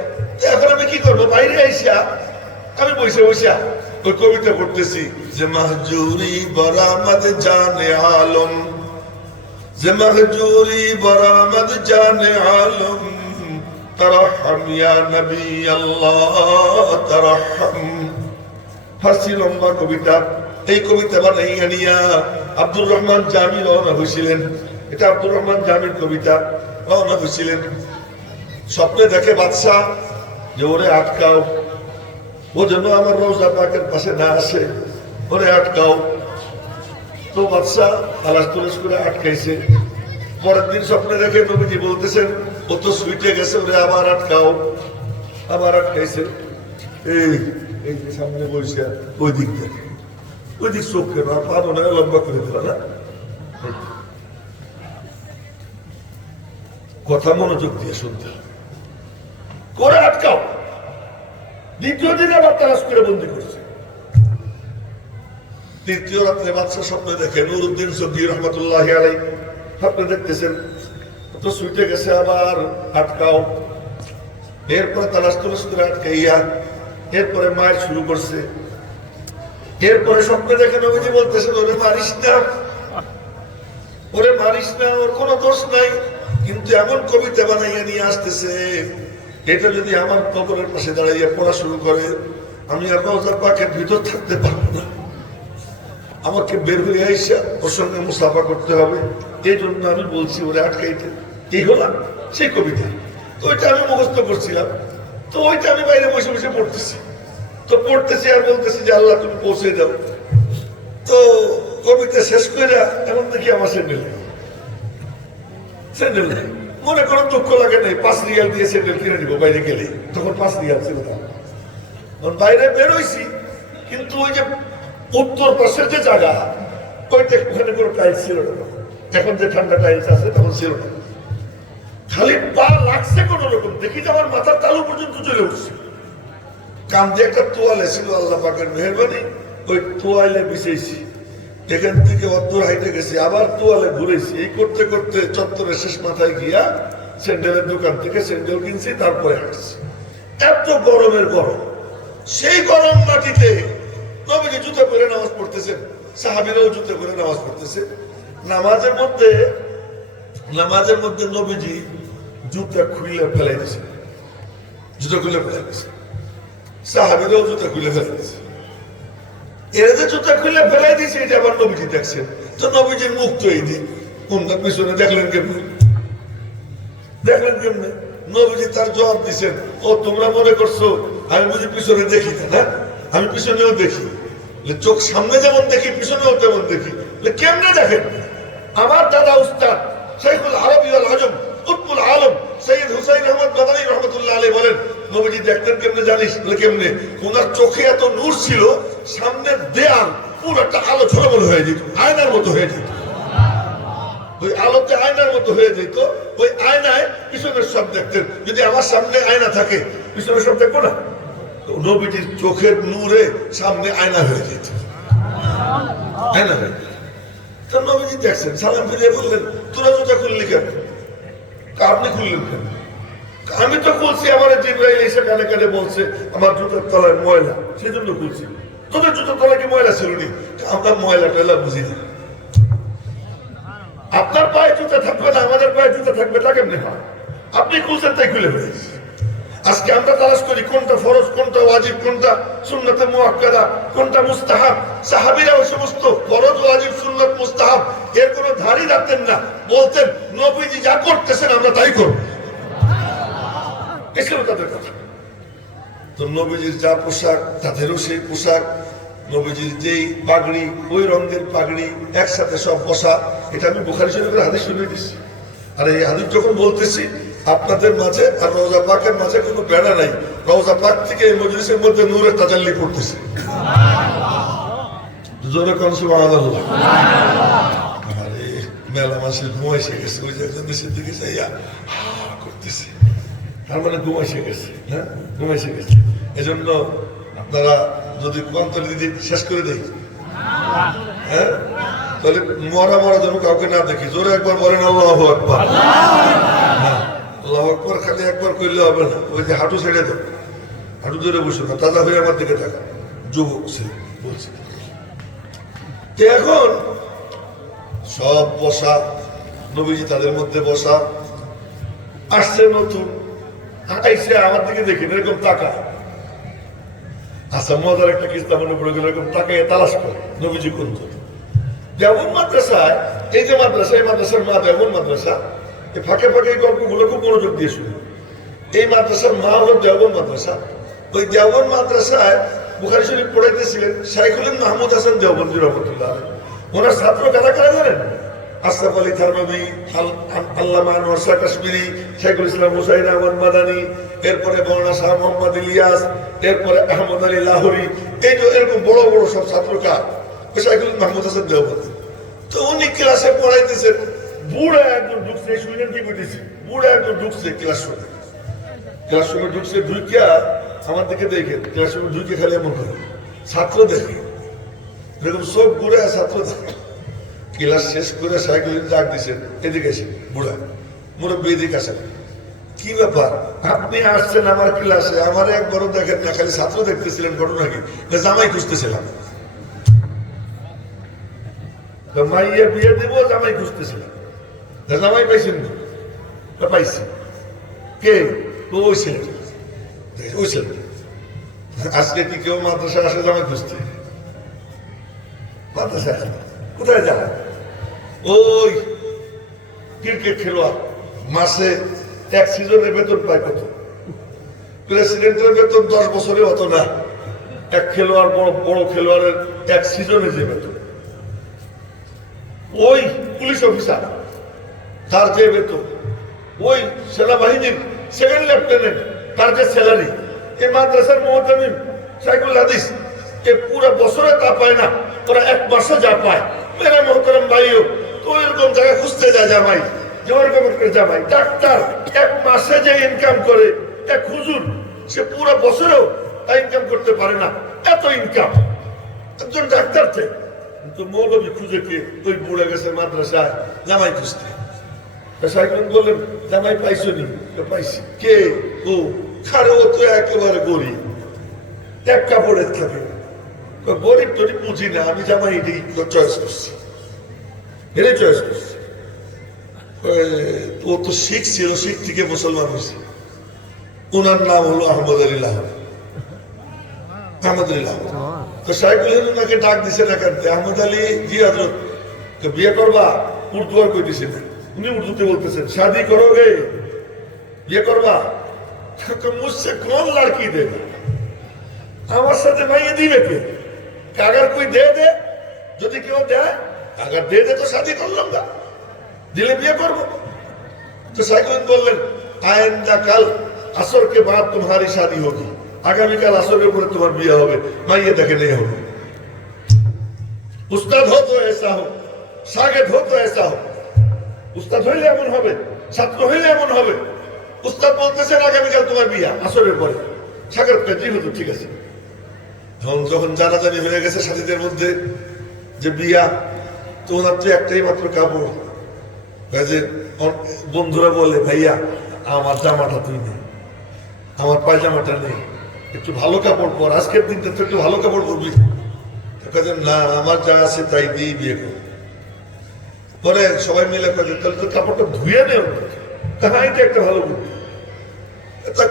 এখন আমি কি করবো বাইরে আইসা আমি বসে বসে ওই কবিতা পড়তেছি যে মাহজুরি বরামত জানে আলম যে মাহজুরি বরামদ জানে আলম তারহম ইয়া নবী আল্লাহ তারহম। ফার্সি লম্বা কবিতা। এই কবিতা বানাইয়া নিয়া আব্দুর রহমান জামি রওনা হয়েছিলেন। এটা আব্দুর রহমান জামির কবিতা। রওনা হয়েছিলেন, স্বপ্নে দেখে বাদশাহ যে ওরে আটকাও, ও যেন আমার রওজা পাকের পাশে না আসে, ওরে আটকাও। তো বাদশাহ আলাস তুলাস করে আটকাইছে। পরের দিন স্বপ্নে দেখে নবীজি বলতেছেন ও তো সুইটে গেছে, ওরে আবার আটকাও। আবার আটকাইছে। এই এই সামনে বসে ওই দিক দেখে, ওই দিক চোখ কেন আর পা মনে লম্বা করে দিল না। কথা মনোযোগ দিয়ে শুনতে করে আটকাও। দ্বিতীয় দিন আবার তালাশ করে বন্দি করছে। তৃতীয় রাত্রে বাদশাহ স্বপ্নে দেখে নুরুদ্দিন সদ্দি রহমতুল্লাহ আলাই স্বপ্নে দেখতেছেন তো সুইটে গেছে, আবার আটকাও। এরপরে তালাশ তুলাশ করে আটকাইয়া এরপরে মায়ের শুরু করছে। এরপরে স্বপ্নে দেখে নবীজি বলতেছেন ওরে মারিস না, ওরে মারিস না, ওর কোনো দোষ নাই। কিন্তু এমন কবিতা বানাইয়া নিয়ে আসতেছে, এটা যদি আমার কবরের পাশে দাঁড়াইয়া পড়া শুরু করে আমি আর রওজা পাকের ভিতর থাকতে পারবো না। আমাকে বের হয়ে আইসা ওর সঙ্গে মুসাফা করতে হবে। এই জন্য আমি বলছি ওরে আটকাইতে। এই হলাম সেই কবিতা। তো ওইটা আমি মুখস্থ করছিলাম। তো ওইটা আমি বাইরে বসে বসে পড়তেছি। তো পড়তেছি আর বলতেছি যে আল্লাহ তুমি পৌঁছে দাও। তো কবিতা শেষ করে এমন দেখি আমার স্যান্ডেল স্যান্ডেল নেই। মনে করো দুঃখ লাগে নাই, 5 রিয়াল দিয়ে স্যান্ডেল কিনে নিবো বাইরে গেলে। তখন 5 রিয়াল ছিল না। বাইরে বেরোইছি, কিন্তু ওই যে উত্তর পাশের যে জায়গা ওইটা ওখানে কোনো টাইলস ছিল না। এখন যে ঠান্ডা টাইলস আছে তখন ছিল না। খালি পা লাগছে কোন রকম, দেখি যে আমার মাথার তালু পর্যন্ত চলে উঠছে। কান দিয়ে একটা তোয়ালে ছিল, আল্লাহ পাকের মেহেরবানি, ওই তোয়ালে বিছাইছি। এখান থেকে অদ্দূর হাইটে গেছি, আবার তোয়ালে ঘুরেছি। এই করতে করতে চত্বরের শেষ মাথায় গিয়া স্যান্ডেলের দোকান থেকে স্যান্ডেল কিনছি, তারপরে হাঁটছি। এত গরমের গরম, সেই গরম মাটিতে নবীজি জুতো করে নামাজ পড়তেছেন, সাহাবীরাও জুতো করে নামাজ পড়তেছে। নামাজের মধ্যে নবীজি জুতা খুলে ফেলাই দিয়েছে, জুতো খুলে ফেলাই দিয়েছে। সাহাবীরাও জুতা খুলে ফেলাই দিয়েছে। এরা যে জুতা খুলে ফেলাই দিয়েছে এটা আবার নবীজি দেখছেন। তো নবীজির মুখ তো এই দিন কোনটা পিছনে দেখলেন কেমনে? নবীজি তার জবাব দিচ্ছেন, ও তোমরা মনে করছো আমি বুঝি পিছনে দেখি না? আমি পিছনেও দেখি। চোখ সামনে যেমন দেখি পিছনেও তেমন দেখি। কেমনে দেখেন? আমার দাদা উস্তাদ শাইখুল আরবি ওয়াল আজম কুতুবুল আলম সৈয়দ হুসাইন আহমদ মাদানী রহমাতুল্লাহ আলাইহি বলেন নবীজি দেখতেন কেমনে জানিস? কেমনে? ওনার চোখে এত নূর ছিল, সামনের দেয়াল পুরো একটা আলো ঝলমল হয়ে যেত, আয়নার মতো হয়ে যেত। ওই আলোতে আয়নার মতো হয়ে যেত। ওই আয়নায় পিছনের সব দেখতেন। যদি আমার সামনে আয়না থাকে পিছনের সব দেখবো না? নবীজির চোখের নূরে সামনে আয়না হয়ে যেত, আয়না হয়ে যেত। তো নবীজি দেখছেন, সালাম ফিরিয়ে বললেন তোরা জুতা খুললি কেন? আপনি খুললেন কেন? আমি তো খুলছি, আমার জিবরাইল এসে কানে কানে বলছে আমার জুতার তলায় ময়লা, সেই জন্য খুলছি। তোদের জুতার তলায় কি ময়লা ছিল নি? আমরা ময়লা টয়লা বুঝি না। আপনার পায়ে জুতা থাকবে না, আমাদের পায়ে জুতা থাকবে, তা কেমনি হয়? আপনি খুলছেন তাই খুলে ফেলেছি। আজকে আমরা তালাশ করি কোনটা ফরজ, কোনটা ওয়াজিব, কোনটা সুন্নতে মুআক্কাদা, কোনটা মুস্তাহাব। সাহাবীরা ওই সমস্ত ফরজ, ওয়াজিব, সুন্নত, মুস্তাহাব এর কোনো ধারই রাখতেন না। বলতেন নবীজি যা করতেছেন আমরা তাই করব। এই ছিল তাদের কথা। তো নবীজির যা পোশাক তাদেরও সেই পোশাক। নবীজির যেই পাগড়ি ওই রঙের পাগড়ি, একসাথে সব বসা। এটা আমি বুখারী শরীফের হাদিস শুনে দিচ্ছি। আর এই হাদিস যখন বলতেছি আপনাদের মাঝে আর রওজা পাকের মাঝে কোনো বেড়া নাই। রওজা পাক থেকে এই মজলিসের মধ্যে নূরের তাজাল্লি পড়তেছে। জোরে কোন সুবহানাল্লাহ। আরে মেলা মাসের ঘুম এসে গেছে, ওই যে একজন দেশের দিকে যাইয়া করতেছে, তার মানে ঘুম এসে গেছে। হ্যাঁ, ঘুম এসে গেছে। এজন্য আপনারা যদি কোয়ান্তলি দিদি শেষ করে দেই, হ্যাঁ, তাহলে মরা মরা যেন কাউকে না দেখি। জোরে একবার বলেন আল্লাহু আকবার। আল্লাহু আকবার খালি একবার কইলে হবে না। ওই যে হাঁটু ছেড়ে দাও, হাঁটু ধরে বসে না, তাজা হয়ে আমার দিকে থাকা যুবক সে বলছে। এখন সব বসা, নবীজি তাদের মধ্যে বসা। আসছে নতুন, আইসে আমার দিকে দেখি এরকম টাকা। আচ্ছা, মজার একটা কিস্তা মনে পড়ে গেল, এরকম টাকায় তালাশ করে নবীজি কোন যেমন মাদ্রাসায়, এই যে মাদ্রাসা, এই মাদ্রাসার মা যেমন মাদ্রাসা, এই ফাঁকে ফাঁকে এই গল্পগুলো খুব মনোযোগ দিয়ে শুনি। এই মাদ্রাসার মা হলো দেওবন্দ মাদ্রাসা। ওই দেওবন্দ মাদ্রাসায় বুখারী শরীফ পড়াইতেছিলেন শাইখুল মাহমুদ হাসান দেওবন্দি রহমতুল্লাহ। ওনার ছাত্র কারা কারা জানেন? আশরাফ আলী থানভী, আল্লামা আনোয়ার শাহ কাশ্মীরি, শাইখুল ইসলাম হুসাইন আহমদ মাদানী, এরপরে মৌলানা শাহ মোহাম্মদ ইলিয়াস, এরপরে আহমদ আলী লাহোরী। এই যে এরকম বড় বড় সব ছাত্রকার শাইখুল মাহমুদ হাসান দেওবন্দি। তো উনি ক্লাসে পড়াইতেছেন, বুড়া একজন ঢুকছে, শুনেন কি বলতেছি, বুড়া একজন ঢুকছে ক্লাসরুমে ঢুকছে, ঢুকিয়া আমার দিকে দেখে, ক্লাসরুমে ঢুকে খালি এমন করে ছাত্র দেখে, এরকম সব বুড়া ছাত্র দেখে। ক্লাস শেষ করে সাইকেল ডাক দিচ্ছেন, এদিকে এসে বুড়া মুরব্বী এদিকে আসেন, কি ব্যাপার আপনি আসছেন আমার ক্লাসে, আমার একবারও দেখেন না, খালি ছাত্র দেখতেছিলেন, ঘটনা কি? জামাই খুঁজতেছিলাম। মাইয়া বিয়ে দিব, জামাই খুঁজতেছিলাম। জামাই পাইছেন না? পাইছি। কে? ওই ছেলেটা। ওই ছেলে আজকে কি কেউ মাদ্রাসা আসে জামাই খুঁজতে? মাদ্রাসা আসে না, কোথায় যাবে? ওই ক্রিকেট খেলোয়াড় মাসে এক সিজনের বেতন পায় কত? প্রেসিডেন্টের বেতন 10 বছরে হতো না। এক খেলোয়াড়, বড় বড় খেলোয়াড়ের এক সিজনে যে বেতন, ওই পুলিশ অফিসার তার যে বেতন, ওই সেনাবাহিনীর সেকেন্ড লেফটেন্যান্ট তার যে স্যালারি, এই মাদ্রাসার মুহতামিম শাইখুল হাদিস এ পুরো বছরে তা পায় না, ওরা এক মাসে যা পায়। মেরা মোহতারাম ভাইও তো এরকম জায়গায় খুঁজতে যায় জামাই, যে ওরকম একটা জামাই। ডাক্তার এক মাসে যে ইনকাম করে, এক হুজুর সে পুরো বছরেও তা ইনকাম করতে পারে না, এত ইনকাম একজন ডাক্তার থেকে। কিন্তু মৌলবী খুঁজে কে? ওই বুড়ে গেছে মাদ্রাসায় জামাই খুঁজতে। শাইখুল বললেন, জামাই পাইছো নি? পাইছি। কে? ও খারে, ও তো একেবারে গরিব, এক কাপড়ের থাকে। গরিব টরিব বুঝি না, আমি জামাই এটাই চয়েস করছি, এটাই চয়েস করছি। ও তো শিখ ছিল, শিখ থেকে মুসলমান হয়েছে। ওনার নাম হলো আহমদ আলী লাহোরী। আহমদ আলী লাহোরী। তো শাইখুল ওনাকে ডাক দিছে না কানতে, আহমদ আলী জি হযরত, বিয়ে করবা? উর্দু আর কই দিছে না, উনি উর্দুতে বলতেছেন, শাদি করোগে, বিয়ে করবা? মুঝসে কোন লড়কি দেবে, আমার সাথে মাইয়ে দিবে কে? আগার কই দে দে, যদি কেউ দেয়, আগার দে দে তো শাদি করলাম না, দিলে বিয়ে করবো। তো শাইখুল বললেন, আয়েন্দা কাল আসর কে বাদ তোমারি শাদি হোগি, আগামীকাল আসরের উপরে তোমার বিয়ে হবে, মাইয়ে দেখে নেই হবে। উস্তাদ হো তো এসা হোক, শাগির্দ হো তো এসা হোক। উস্তাদ হইলে এমন হবে, ছাত্র হইলে এমন হবে। উস্তাদ বলতেছেন আগামীকাল তোমার বিয়া, আসরের পরে। শাগির্দ জি হুজুর ঠিক আছে। যখন জানাজানি হয়ে গেছে সাথীদের মধ্যে যে বিয়া, তো ওনার তো একটাই মাত্র কাপড়। যে বন্ধুরা বলে, ভাইয়া আমার জামাটা তুই নেই, আমার পায়জামাটা নেই, একটু ভালো কাপড় পর, আজকের দিনটা তো একটু ভালো কাপড় পরবি। না, আমার যা আছে তাই দিয়ে বিয়ে করবো। পরে সবাই মিলে কাজে, তাহলে তো কাপড়টা ধুয়ে নেও। হ্যাঁ, এটা একটা ভালো বুদ্ধি।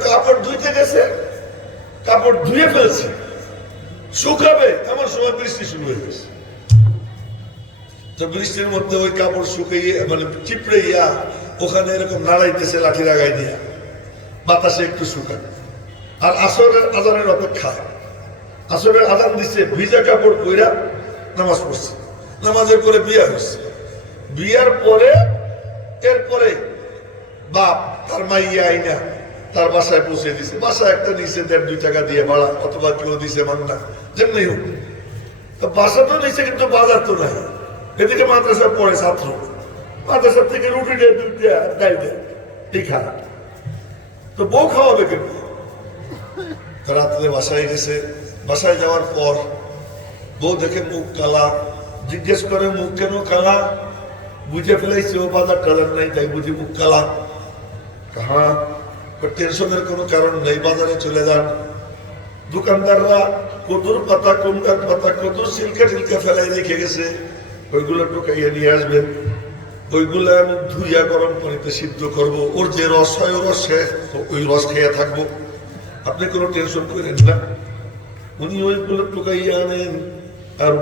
কাপড় ধুইতে গেছে, কাপড় ধুয়ে ফেলছে, শুকাবে এমন সময় বৃষ্টি শুরু হয়ে গেছে। তো বৃষ্টির মধ্যে ওই কাপড় শুকিয়ে, মানে চিপড়ে ইয়া ওখানে এরকম নাড়াইতেছে লাঠি লাগাই দিয়া, বাতাসে একটু শুকাবে। আর আসরের আজানের অপেক্ষা, আসরের আজান দিচ্ছে, ভিজা কাপড় পইরা নামাজ পড়ছে, নামাজের পরে বিয়া হয়েছে। বিয়ার পরে এরপরে বাপ তার মাইয়া আইনা তার বাসায় পৌঁছে দিছে। বাসা একটা নিচে 1.5-2 টাকা দিয়ে ভাড়া, অথবা কেউ দিছে মান্না, যেমনি হোক। তো বাসা তো নিচে, কিন্তু বাজার তো নাই। এদিকে মাদ্রাসা পড়ে ছাত্র, মাদ্রাসা থেকে রুটি দেয়, 2টা ডাল দেয়, এই খানা। তো বউ খাওয়াবে কিন্তু। রাত্রে বাসায় গেছে, বাসায় যাওয়ার পর বউ দেখে মুখ কালা, জিজ্ঞেস করে মুখ কেন কালা? বুঝে ফেলাইছে ও বাজার টাজার নাই, তাই বুঝি মুখ কালা। হ্যাঁ, টেনশনের কোনো কারণ নেই, বাজারে চলে যান। দোকানদাররা কদুর পাতা, কুমড়ার পাতা, কদুর সিলকা টিলকা ফেলাই রেখে গেছে, ওইগুলো টোকাইয়ে নিয়ে আসবেন। ওইগুলো আমি ধুইয়া গরম পানিতে সিদ্ধ করব, ওর যে রস হয় ওই রস খেয়ে থাকবো, আপনি কোনো টেনশন করেন না। উনি ওইগুলো টুকাইয়া আনেন আর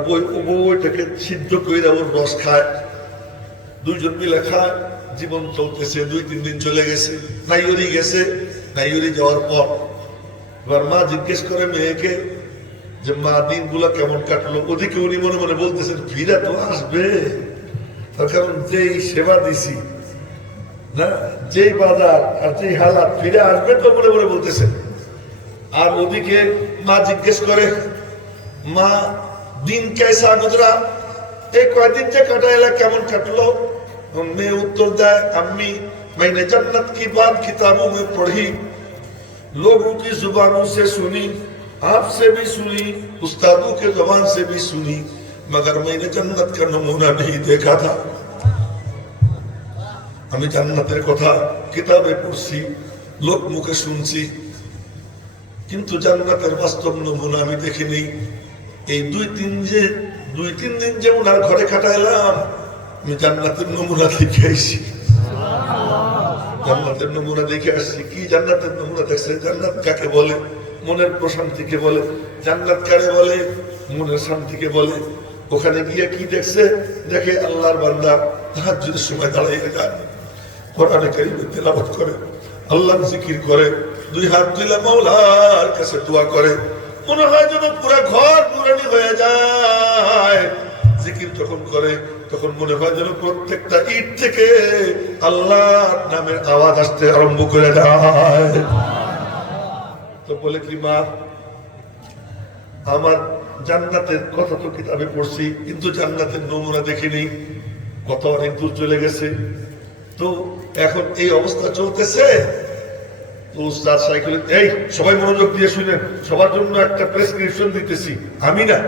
ওইটাকে সিদ্ধ করে ওর রস খায়, দুইজন মিলে খায়, জীবন চলতেছে। 2-3 দিন চলে গেছে, নাইয়রি গেছে। নাইয়রি যাওয়ার পর এবার মা জিজ্ঞেস করে মেয়েকে যে মা দিনগুলো কেমন কাটলো। ওদিকে উনি মনে মনে বলতেছেন ফিরা তো আসবে, তার কারণ যেই সেবা দিছি না, যেই বাজার আর যেই হালাত, ফিরে আসবে তো মনে মনে বলতেছেন। আর ওদিকে মা জিজ্ঞেস করে মা দিন কেসা গুজরা, এই কয়দিন যে কাটাইলা কেমন কাটলো। মেয়ে उत्तर দেয় अम्मी मैंने जन्नत की बात किताबों में पढ़ी, लोगों की जुबानों से सुनी, आपसे भी सुनी, उस्तादों के जुबान से भी सुनी, मगर मैंने जन्नत का नमूना नहीं देखा था। আমি জান্নাতের কথা কিতাবে পড়ছি, লোক মুখে শুনছি, কিন্তু জান্নাতের বাস্তব নমুনা আমি দেখিনি। এই 2-3 দিন যে ওনার ঘরে কাটাইলাম, আমি জান্নাতের নমুনা দেখে আসছি। জান্নাতের নমুনা দেখে আসছি। কি জান্নাতের নমুনা দেখছে? জান্নাত কাকে বলে? মনের প্রশান্তিকে বলে। জান্নাত কারে বলে? মনের শান্তিকে বলে। ওখানে গিয়ে কি দেখছে? দেখে আল্লাহর বান্দা তাহাজ্জুদের সময় দাঁড়িয়ে যায়, কোরআনে কারীমের তেলাওয়াত করে, আল্লাহর জিকির করে, 2 হাত তুলে মাওলার কাছে দোয়া করে, মনে হয় যেন পুরো ঘর নুরানি হয়ে যায়। জিকির যখন করে তখন মনে হয় যেন প্রত্যেকটা ইট থেকে আল্লাহর নামের আওয়াজ আসতে আরম্ভ করে যায়। তো বলে কি মা, আমার জান্নাতের কথা তো কিতাবে পড়ছি, কিন্তু জান্নাতের নমুনা দেখিনি, কত অনেক দূর চলে গেছে। তো এখন এই অবস্থা চলতেছে। তো উস্তাদ সাইকেল, এই সবাই মনোযোগ দিয়ে শুনেন, সবার জন্য একটা প্রেসক্রিপশন দিতেছি। আমি না,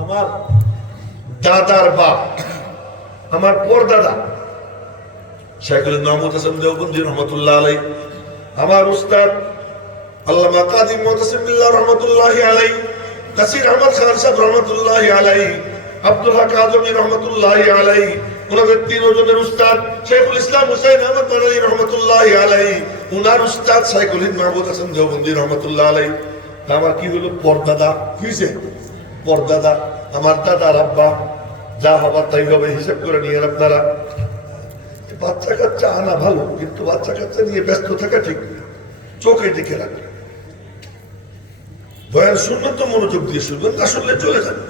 আমার দাদার বাপ, আমার পরদাদা শাইখুল মাহমুদ হাসান দেওবন্দি রহমতুল্লাহ আলাই, আমার উস্তাদ আল্লামা কাজী মুতাসিম বিল্লাহ রহমতুল্লাহি আলাই, কাসির আহমদ খান সাহেব রহমতুল্লাহি আলাই, আব্দুল হক আজমি রহমতুল্লাহি আলাই, ওনাদের 3 জনের উস্তাদ শাইখুল ইসলাম হুসাইন আহমদ মাদানী রহমতুল্লাহি আলাই, উনার উস্তাদ শাইখুল মাহমুদ হাসান দেওবন্দি রহমতুল্লাহ আলাই। আমার কি হলো? পরদাদা। কি হয়েছে? পরদাদা, আমার দাদার আব্বা। যা হবার তাই হবে, হিসাব করে নিয়ে আপনারা। বাচ্চা কাচ্চা আনা ভালো, কিন্তু বাচ্চা কাচ্চা নিয়ে ব্যস্ত থাকা ঠিক না। চোখের দিকে রাখবে, বয়ান শুনবেন তো মনোযোগ দিয়ে শুনবেন, না শুনলে চলে যাবে।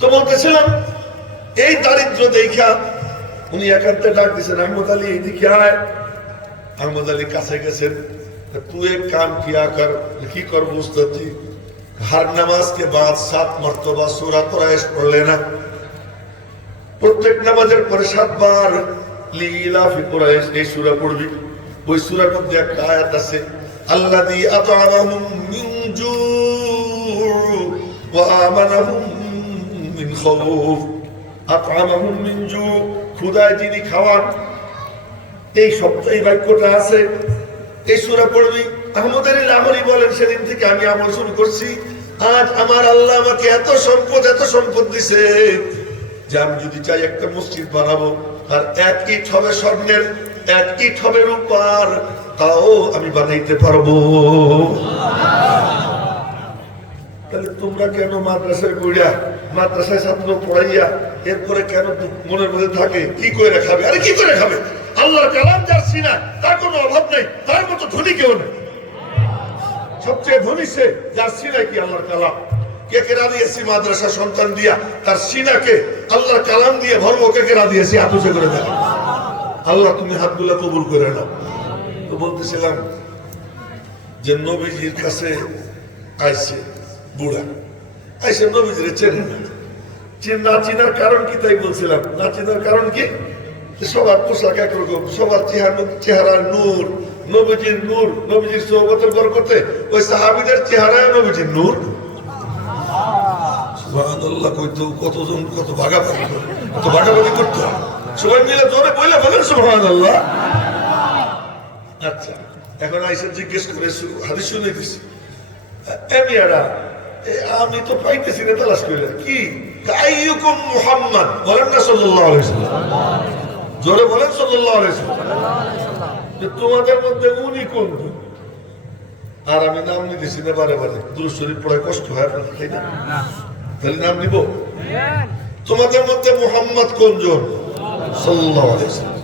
তো বলতেছিলাম, এই দারিদ্র দেখা উনি একান্তে ডাক দিচ্ছেন, আহমদ আলী এইদিকে আয়। আহমদ আলী কাছে গেছেন, तू एक काम किया कर। की कर उस्ताद जी? हर नमाज के बाद 7 मर्तबा सूरा कुरैश पढ़ लेना। प्रत्येक नामाजेर परे 7 বার লিলাফি কুরাইশ এই সূরা পড়বি। ওই সূরার মধ্যে একটা আয়াত আছে, আল্লাযী আত'আমাহুম মিন জু' ওয়া আমানাহুম মিন খাউফ। আত'আমাহুম মিন জু', ক্ষুধায় যিনি খাওয়ান, এই শব্দ, এই বাক্যটা আছে। এই সূরা পড়বি। আহমদ আলী লাহোরী বলেন, সেদিন থেকে আমি আমল শুরু করছি। আজ আমার আল্লাহ আমাকে এত সম্পদ দিছে যে আমি যদি চাই একটা মসজিদ বানাবো, আর 1 ইট হবে স্বর্ণের, 1 ইট হবে রূপার, তাও আমি বানাইতে পারবো। তাহলে তোমরা কেন মাদ্রাসায় পড়িয়া, মাদ্রাসায় ছাত্র পড়াইয়া এরপরে কেন মনের মধ্যে থাকে কি করে খাবে? আরে কি করে খাবে? আল্লাহর কালাম যার সিনা, তার কোনো অভাব নেই, তার মতো ধনী কেউ নেই। সবচেয়ে ধনী সে যার সিনায় কি আল্লাহর কালাম। কে কেরা দিয়েছি মাদ্রাসা সন্তান দিয়া, তার সিনাকে আল্লাহর কালাম দিয়ে ভরবো। কে কেরা দিয়েছি হাত উঁচু করে দেখো। আল্লাহ তুমি হাতগুলা কবুল করে নাও। তো বলতেছিলাম যে নবীজির কাছে আইছে বুড়া, আইসে নবীজিরে চেনে না। না চিনার কারণ কি? তাই বলছিলাম, না চিনার কারণ কি? সবার পোশাক একরকম, সবার চেহারার নূর, নবীজির নূর, নবীজির সোহবতের বরকতে ওই সাহাবীদের চেহারায় নবীজির নূর। সুবহানাল্লাহ, কইতো কতজন কত ভাগাভাগি করে, কত ভাগাভাগি করতো, সবাই মিলে জোরে বইলা বলেন সুবহানাল্লাহ। আচ্ছা, এখন আইসা জিজ্ঞেস করে হাদিস শুনে দিছি, আমি তো পাইতেছি না, তালাশ করে কি আইয়ুকুম মুহাম্মদ, বলেন না সাল্লাল্লাহু আলাইহি ওয়াসাল্লাম, জোরে বলেন সাল্লাল্লাহু আলাইহি ওয়াসাল্লাম, যে তোমাদের মধ্যে উনি কোন? আর আমি নাম নিতেছি না বারে বারে, দুরূদ শরীফ পড়ায় কষ্ট হয় আপনাদের, তাই না? তাহলে নাম নিব? তোমাদের মধ্যে মুহাম্মদ কোনজন? সাল্লাল্লাহু আলাইহি ওয়াসাল্লাম।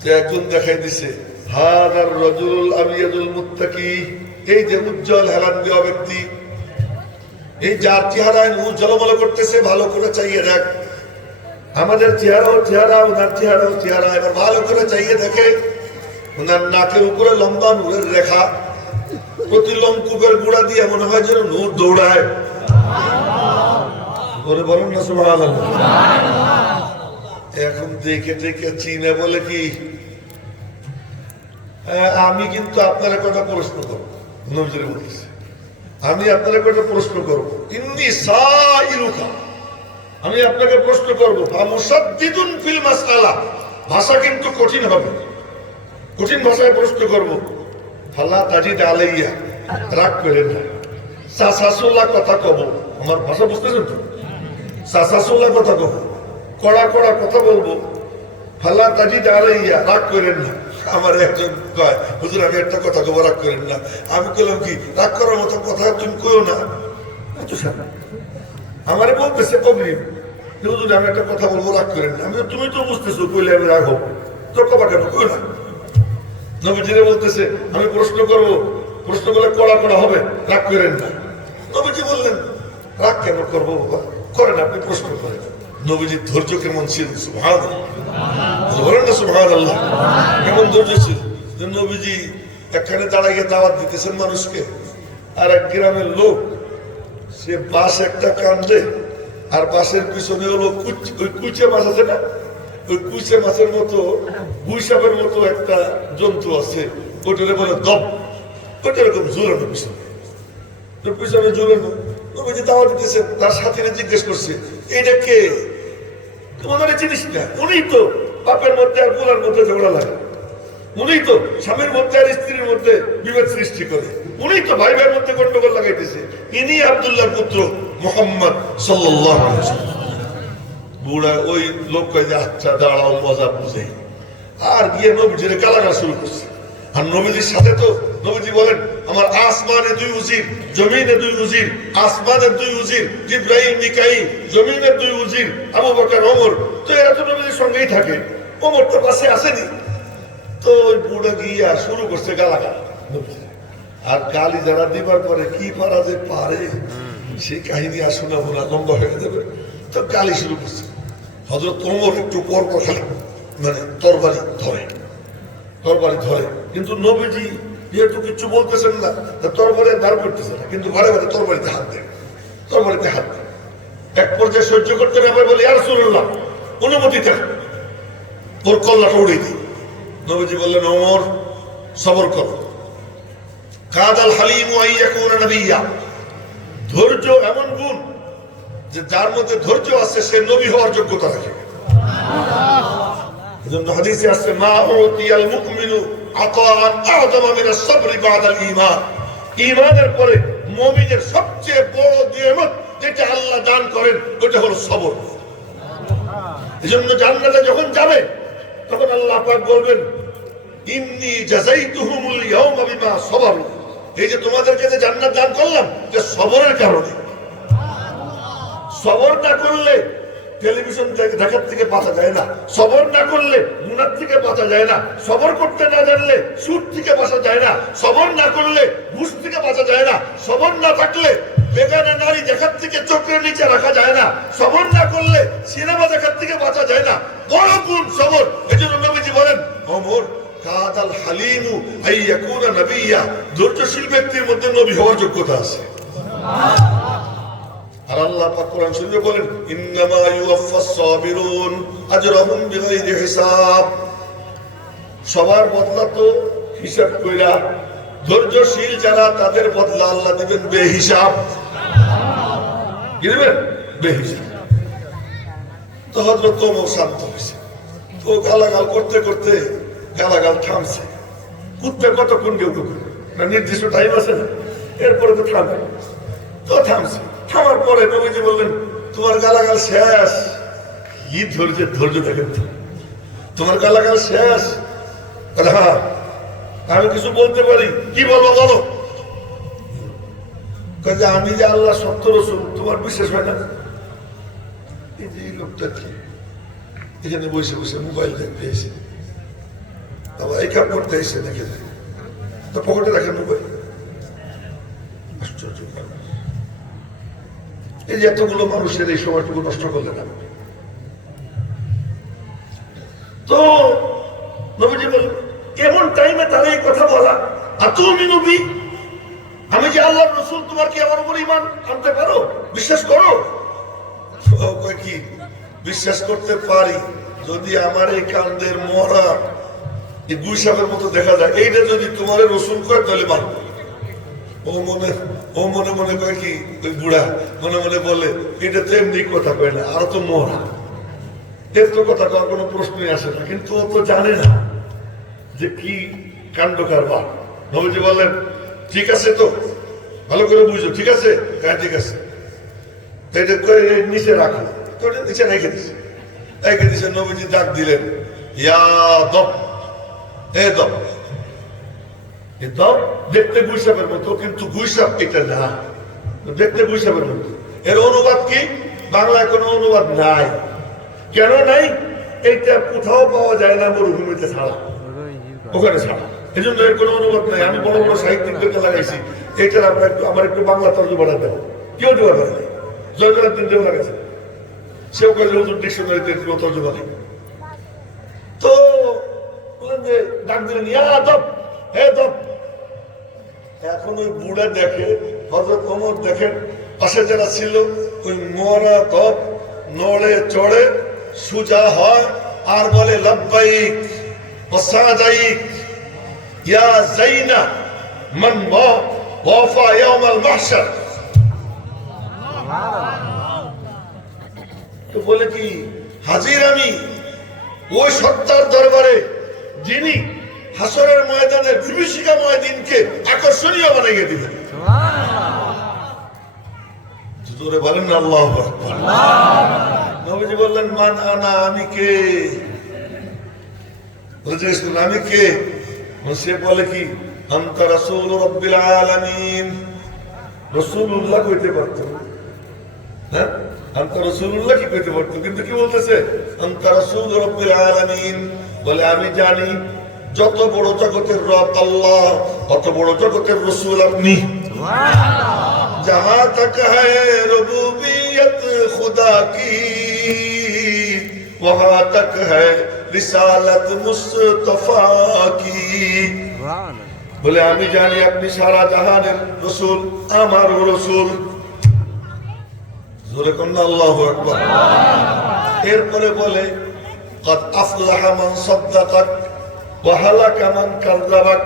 তো একজন দেখাই দিছে, হাদার রাজুল আবিয়াদুল মুত্তাকি, এই যে উজ্জ্বল হেলান দেওয়া ব্যক্তি, এই যার চেহারায় নূর ঝলমল করতেছে, ভালো করে চাইয়ে দেখ। আমাদের চেহারাও চেহারা, ওনার চেহারাও চেহারা, এবার ভালো করে চাইয়ে দেখে। ওনার নাকের উপরে লম্বা নূরের রেখা, প্রতি লোমকূপের গুড়া দিয়ে মনে হয় যেন নূর দৌড়ায়। বলুন না সুবহানাল্লাহ। এখন দেখে দেখে চিনে বলে কি, আমি কিন্তু আপনার কথা প্রশ্ন করবো, নবীজি বলতেছে, আমি আপনার কথা প্রশ্ন করবো, ইন্নী সাইলুকা, আমি আপনাকে প্রশ্ন করবো, মুসাদ্দিদুন ফিল মাসআলা, ভাষা কিন্তু কঠিন হবে, কঠিন ভাষায় প্রশ্ন করবো। ফালা তাজিদ আলাইয়া, রাগ করেন না, সাসাসুল্লাহ কথা কব, আমার ভাষা বুঝতেছেন তো, সাসাসুল্লাহ কথা কব, কড়া কড়া কথা বলবো। ফালা তাজিদ আলাইয়া, রাগ করেন না। আমার একজন কয়, হুজুর আমি একটা কথা কব, রাগ করেন না। আমি বললাম কি, রাগ করার মতো কথা তুমি কইও না। আমারে বলতেছে কবি, হুজুর আমি একটা কথা বলবো, রাগ করেন না। আমি, তুমি তো বুঝতেছো কইলে আমি রাগ হবো, তো কবা কেন, কইও না। নবীজিরে বলতেছে আমি প্রশ্ন করব, প্রশ্ন করলে কড়া কড়া হবে, রাগ করেন না। নবীজি বললেন, রাগ কেন করবো বাবা, করেন, আপনি প্রশ্ন করেন। নবীজির ধৈর্য কেমন ছিল, সুবহানাল্লাহ, বলেন না সুবহানাল্লাহ। কেমন ধৈর্য ছিল, যে নবীজি একখানে দাঁড়াইয়ে দাওয়াত দিতেছেন মানুষকে, আর এক গ্রামের লোক, সে বাঁশ একটা কান্দে, আর বাঁশের পিছনে হলো ওই কুচে মাছ আছে না, ওই কুচে মাছের মতো গুইসাপের মতো একটা জন্তু আছে, ওইটারে বলে দব, ওইটা এরকম ঝুলানো পিছনে, পিছনে ঝুলানো। নবীজি দাওয়াত দিতেছে, তার সাথীরা জিজ্ঞেস করছে, এটা কে? তোমাদের জিনিস না, উনি তো বাপের মধ্যে আর পোলার মধ্যে ঝগড়া লাগে, উনি তো স্বামীর মধ্যে আর স্ত্রীর মধ্যে বিভেদ সৃষ্টি করে, উনি তো ভাই ভাইয়ের মধ্যে গন্ডগোল লাগাইতেছে, ইনি আব্দুল্লাহর পুত্র মুহাম্মদ সাল্লাল্লাহু আলাইহি ওয়াসাল্লাম। বুড়া ওই লোক কয় যে আচ্ছা দাঁড়াও, মজা বুঝে, আর গিয়ে নবীজির গালাগাল শুরু করছে। আর নবীজির সাথে তো নবীজি বলেন, আমার আসমানে 2 উজির, জমিনে 2 উজির, আসমানের 2 উজির, জিবরাইল মিকাইল, জমিনের 2 উজির, আবু বকর ওমর, তো এরা তো নবীজির সঙ্গেই থাকে, ওমর তো পাশে আসেনি। তো ওই বুড়া গিয়া শুরু করছে গালাগাল। আর গালি যারা দিবার পরে কি পারা যে পারে, সেই কাহিনী আর শোনাবো না, লম্বা হয়ে যাবে। তো গালি শুরু করছে। হযরত ওমর একটু পর পর খালি মানে তরবারি ধরে, কিন্তু নবীজি যেহেতু কিছু বলতেছেন না, তরবারি ধার করতেছে না, কিন্তু ঘরে ঘরে তরবারিতে হাত দেয়, তরবারিতে হাত দেয়। এক পর্যায়ে সহ্য করতে না পারে বলে, ইয়া রাসূলুল্লাহ, অনুমতি দেন, ওর কল্লাটা উড়িয়ে দিই। নবীজি বললেন, ওমর সবর করো, কাদাল হালিমু আইয়াকুনা নবিয়্যা, ধৈর্য এমন গুণ যে যার মধ্যে ধৈর্য আছে সে নবী হওয়ার যোগ্যতা রাখে। এজন্য হাদিসে আছে, মা উতিয়াল মুমিনু আতাআন আ'যামা মিনাস সাবরি বাদাল ঈমান, ঈমানের পরে মুমিনের সবচেয়ে বড় নিয়ামত যেটা আল্লাহ দান করেন ওটা হলো সবর। এজন্য জান্নাতে যখন যাবে তখন আল্লাহ পাক বলবেন, ইন্নী জাযাইতুহুমুল ইয়াওমা বিমা সাবারু, এই যে তোমাদেরকে যে জান্নাত দান করলাম যে সবরের কারণে। সবর না করলে টেলিভিশন দেখার থেকে বাঁচা যায় না, সবর না করলে গুনাহ থেকে বাঁচা যায় না, সবর করতে না জানলে সুদ থেকে বাঁচা যায় না, সবর না করলে ঘুষ থেকে বাঁচা যায় না, সবর না থাকলে বেগানা নারী দেখার থেকে চোখের নিচে রাখা যায় না, সবর না করলে সিনেমা দেখার থেকে বাঁচা যায় না। বড় গুণ সবর। এজন্য নবীজি বলেন, ওমর কাদাল হালিমু আইয়াকুনা নবিয়্যা, ধৈর্যশীল ব্যক্তির মধ্যে নবী হওয়ার যোগ্যতা আছে। আর আল্লাহ পাক কোরআন শরীফে বলেন, ইন্নামা ইউওয়াফাস সাবিরুন আজরাহুম বিগাইরি হিসাব, সবার বদলা তো হিসাব কইরা, ধৈর্যশীল যারা তাদের বদলা আল্লাহ দিবেন বেহিসাব। কি দিবেন? বেহিসাব। তো হযরত ওমর শান্ত হয়েছে, তো গালাগাল করতে করতে গালাগাল থামছে। কুত্তে কতক্ষণ কেউ না, নির্দিষ্ট টাইম আছে না, এরপরে তো থামবে, তো থামছে। থামার পরে নবীজি বললেন, তোমার গালাগাল শেষ। কি ধৈর্য দেখেন তো, তোমার গালাগাল শেষ। হ্যাঁ আমি কিছু বলতে পারি, কি বলবো বলো? আমি যে আল্লাহ সত্য রসুল তোমার বিশ্বাস হয় না? এই যে লোকটা কি এখানে বসে বসে মোবাইল দেখতে এসে, আবার এই কাপ করতে এসে দেখে তো পকেটে রাখেন মোবাইল। আশ্চর্য। এই যে এতগুলো মানুষের এই সময়টুকু নষ্ট করলেন না। তো নবীজি বলেন এমন টাইমে তারা এই কথা বলা, আর তুমি নবী, আমি যে আল্লাহর রাসূল, তোমার কি আমার উপর ঈমান আনতে পারো, বিশ্বাস করো? কি বিশ্বাস করতে পারি যদি আমার এই কান্দের মরা এই গুইসাপের মতো দেখা যায়, এইটা যদি তোমার রসুল কয় তাহলে মানবো। ও মনে মনে কয় কি, ওই বুড়া মনে মনে বলে এটা তো এমনি কথা কয় না, আরো তো মরা, এর তো কথা কওয়ার কোনো প্রশ্নই আসে না। কিন্তু ও তো জানে না যে কি কাণ্ড কারবার। নবীজি বললেন ঠিক আছে, তো ভালো করে বুঝো, ঠিক আছে? হ্যাঁ ঠিক আছে, নিচে রাখো। তো ওটা নিচে রেখে দিছে। নবীজি ডাক দিলেন, ইয়া দব, এ দব। এ দব দেখতে গুইসাপের মতো, কিন্তু গুইসাপ এটা না, দেখতে গুইসাপের মতো। এর অনুবাদ কি? বাংলায় কোনো অনুবাদ নাই। কেন নাই? এইটা কোথাও পাওয়া যায় না, মরুভূমিতে ছাড়া, ওখানে ছাড়া। এই জন্য এর কোনো অনুবাদ নাই। আমি বড় বড় সাহিত্যিকদেরকে লাগাইছি, এইটার আমার একটু বাংলা তর্জমা দেবো। কেউ দেওয়া নাই, জয়জলাদ্দিন দেওয়া লাগাইছে, সেও কাজে হুজুর ডিকশনারিতে তর্জমা নেই। তো বলেন যে ডাক দিলেন, ইয়া দব, হে দব। এখন ওই বুড়া দেখে, হযরত ওমর দেখেন, পাশে যারা ছিল, ওই মরা দব নড়ে চড়ে সুজা হয় আর বলে লব্বাইক ওয়া সাদাইক ইয়া যাইনা মান ওয়াফা ইয়াউমাল মাহশার। তো বলে কি, হাজির আমি ওই সত্তার দরবারে যিনি হাসরের ময়দানের বিভীষিকাময় দিনকে আকর্ষণীয় বানিয়ে দিবেন। জোরে বলেন না আল্লাহু আকবার। নবীজি বললেন মান আনা, আমি কে? আমি কে? সে বলে কি, আনতা রাসূল রাব্বিল আলামিন। রাসূলুল্লাহ কইতে পারত, হ্যাঁ আনতা রাসূলুল্লাহ কি কইতে পারত, কিন্তু কি বলতেছে আনতা রাসূল রাব্বিল আলামিন। বলে আমি জানি যত বড় জগতের রব আল্লাহ, অত বড় জগতের রাসূল আপনি। जहां तक है रुबूबियत खुदा की, वहां तक है रिसालत मुस्तफा की। বলে আমি জানি আপনি সারা জাহানের রসুল, আমার রসুল। জোরে কন্না আল্লাহু আকবার। এরপরে বলে قد أفلح من صدقك وهلك من كذبك।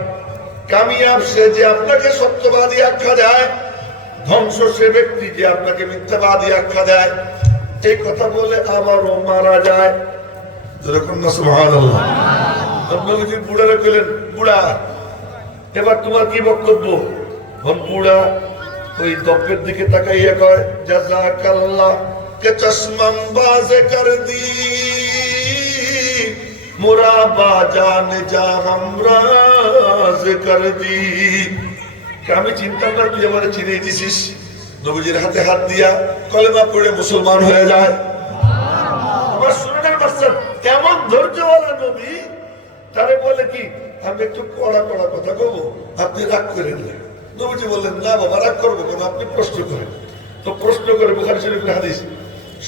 কামিয়াব সে যে আপনাকে সত্যবাদী আখ্যা দেয়, ধ্বংস সে ব্যক্তি যে আপনাকে মিথ্যাবাদী আখ্যা দেয়। এই কথা বলে আবারও মারা যায়। যেরকম না সুবহানাল্লাহ। নবীজি বুড়ারে কইলেন, বুড়া এবার তোমার কি বক্তব্য? বুড়া ওই দপ্পের দিকে তাকাইয়া কয়, জাযাকাল্লাহ কে চশমাম বাজে কর দি, মুরাবা জান যা হামরাজ কর দি। আমি চিন্তা না, তুই আমার চিনিয়ে দিছিস। নবীজির হাতে হাত দিয়া কলেমা পড়ে মুসলমান হয়ে যায়। আমার শুনে পাচ্ছেন কেমন ধৈর্যওয়ালা নবী। তারে বলে কি, আমি একটু কড়া কড়া কথা কব, আপনি রাগ করে নিলেন। নবীজি বললেন, না বাবা রাগ করবো কেন, আপনি প্রশ্ন করেন। তো প্রশ্ন করে বুখারী শরীফের হাদিস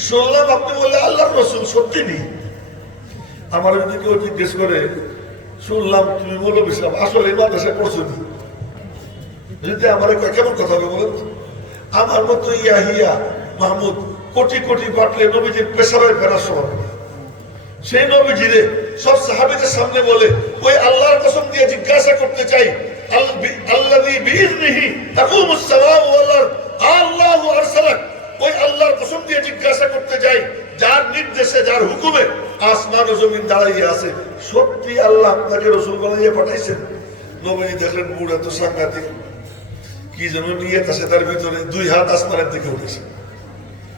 শুনলাম, আপনি বললে আল্লাহর রাসূল সত্যি নেই। আমার যদি কেউ জিজ্ঞেস করে, শুনলাম তুমি বলো বিশ্রাম, আসলে এই মাদ্রাসায় পড়ছো নি, যদি আমার কেমন কথা হবে বলেন? আমার মতো ইয়াহিয়া মাহমুদ কোটি কোটি পাঠলে নবীজির পেশাবের ফেরার সময় সেই নবীজিরে সব সাহাবীদের সামনে বলে, ওই আল্লাহর কসম দিয়ে জিজ্ঞাসা করতে চাই, আল্লাযী বিইযনিহি তাকুমুস সামাউ ওয়াল আরদ, আল্লাহু আরসালাক। ওই আল্লাহর কসম দিয়ে জিজ্ঞাসা করতে চাই, যার নির্দেশে, যার হুকুমে আসমান ও জমিন দাঁড়াইয়া আছে, সত্যি আল্লাহ আপনাকে রাসূল বানিয়ে পাঠাইছেন? নবী দেখলেন বুড়া তো সাংঘাতিক, কি যেন নিয়ত আছে তার ভিতরে, দুই হাত আসমানের দিকে উঠেছে।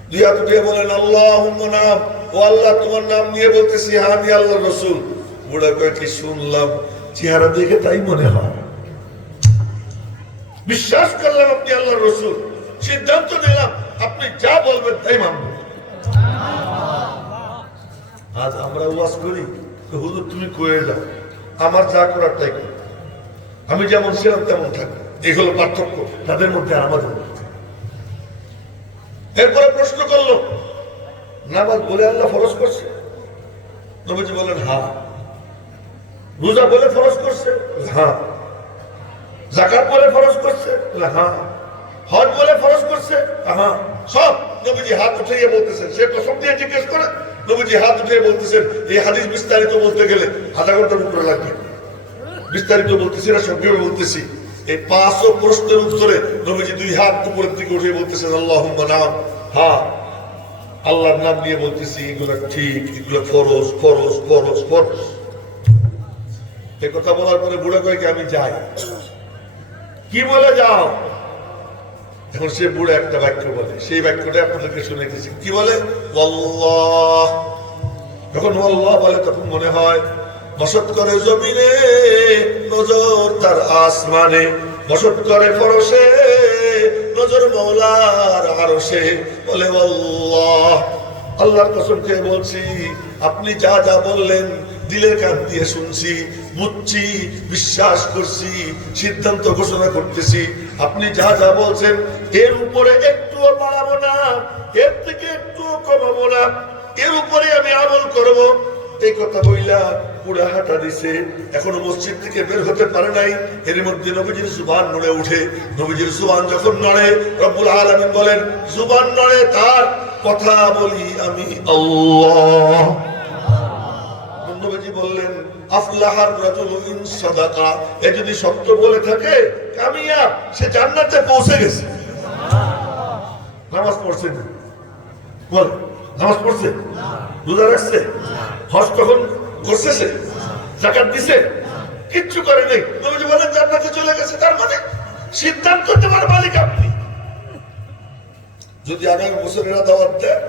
দুই হাত উঠিয়ে বলেন আল্লাহুম্মা নাম, ও আল্লাহ তোমার নাম নিয়ে বলতেছি হ্যাঁ আমি আল্লাহর রাসূল। বুড়া কয় কি শুনলাম, চেহারা দেখে তাই মনে হয়, বিশ্বাস করলাম আপনি আল্লাহর রাসূল, সিদ্ধান্ত নিলাম আপনি যা বলবেন তাই মানব। আজ আমরা ওয়াজ করি তো হুজুর তুমি কয়ে যাও, আমার যা করার তাই করি, আমি যেমন ছিলাম তেমন থাকবো। এই হলো পার্থক্য তাদের মধ্যে আর আমাদের মধ্যে। এরপরে প্রশ্ন করলো, নামাজ বলে আল্লাহ ফরজ করছে? নবীজি বলেন হ্যাঁ। রোজা বলে ফরজ করছে? হ্যাঁ। যাকাত বলে ফরজ করছে? হ্যাঁ। হজ বলে ফরজ করছে? হ্যাঁ। সব নবীজি হাত উঠিয়ে বলতেছেন। সে প্রথম দিয়ে জিজ্ঞেস করে, নবীজি হাত উঠিয়ে বলতেছেন। এই হাদিস বিস্তারিত বলতে গেলে আধা ঘন্টার উপরে লাগবে, বিস্তারিত বলতেছি না, সংক্ষেপে বলতেছি। এই 500 প্রশ্নের উত্তরে নবীজি দুই হাত উপরের দিকে উঠিয়ে বলতেছেন আল্লাহুম্মা নাম, হ্যাঁ আল্লাহর নাম নিয়ে বলতেছি এগুলো ঠিক, এগুলো ফরজ ফরজ ফরজ ফরজ। এই কথা বলার পরে বুড়া কয় কি আমি যাই। কি বলে যাও? এখন সে বুড়া একটা বাক্য বলে, সেই বাক্যটা আপনাদেরকে শুনে গেছি। কি বলে? আল্লাহ। যখন আল্লাহ বলে তখন মনে হয় বসত করে জমিনে, নজর তার আসমানে, বসত করে ফরশে, নজর মওলার আরশে। বলে আল্লাহ। আল্লাহর কসম খেয়ে বলছি, আপনি যা যা বললেন দিলের কান দিয়ে শুনছি, বুঝছি, বিশ্বাস করছি, সিদ্ধান্ত ঘোষণা করতেছি। আপনি যা যা বলছেন এর উপরে একটুও বাড়াবো না, এর থেকে একটুও কমাবো না, এর উপরে আমি আমল করব। এই কথা বইলা পুরা হাঁটা দিছে, এখনো মসজিদ থেকে বের হতে পারে নাই। এর মধ্যে নবীজির জুবান নড়ে উঠে। নবীজির জুবান যখন নড়ে, রব্বুল আলামিন বলেন জুবান নড়ে তার, কথা বলি আমি আল্লাহ। নবীজি বললেন আফলাহার রাজুলু ইন সাদাকা, এ যদি সত্য বলে থাকে কামিয়াব, সে জান্নাতে পৌঁছে গেছে। নামাজ পড়ছে না? বল, নামাজ পড়ছে? রোজা রাখছে? হজ তখন করছে? যাকাত দিছে? কিচ্ছু করে নাই। নবীজি বলেন জান্নাতে চলে গেছে। তার মানে সিদ্ধান্ত নেওয়ার মালিক আপনি। যদি আগামী বছরেরা দাওয়াত দেয়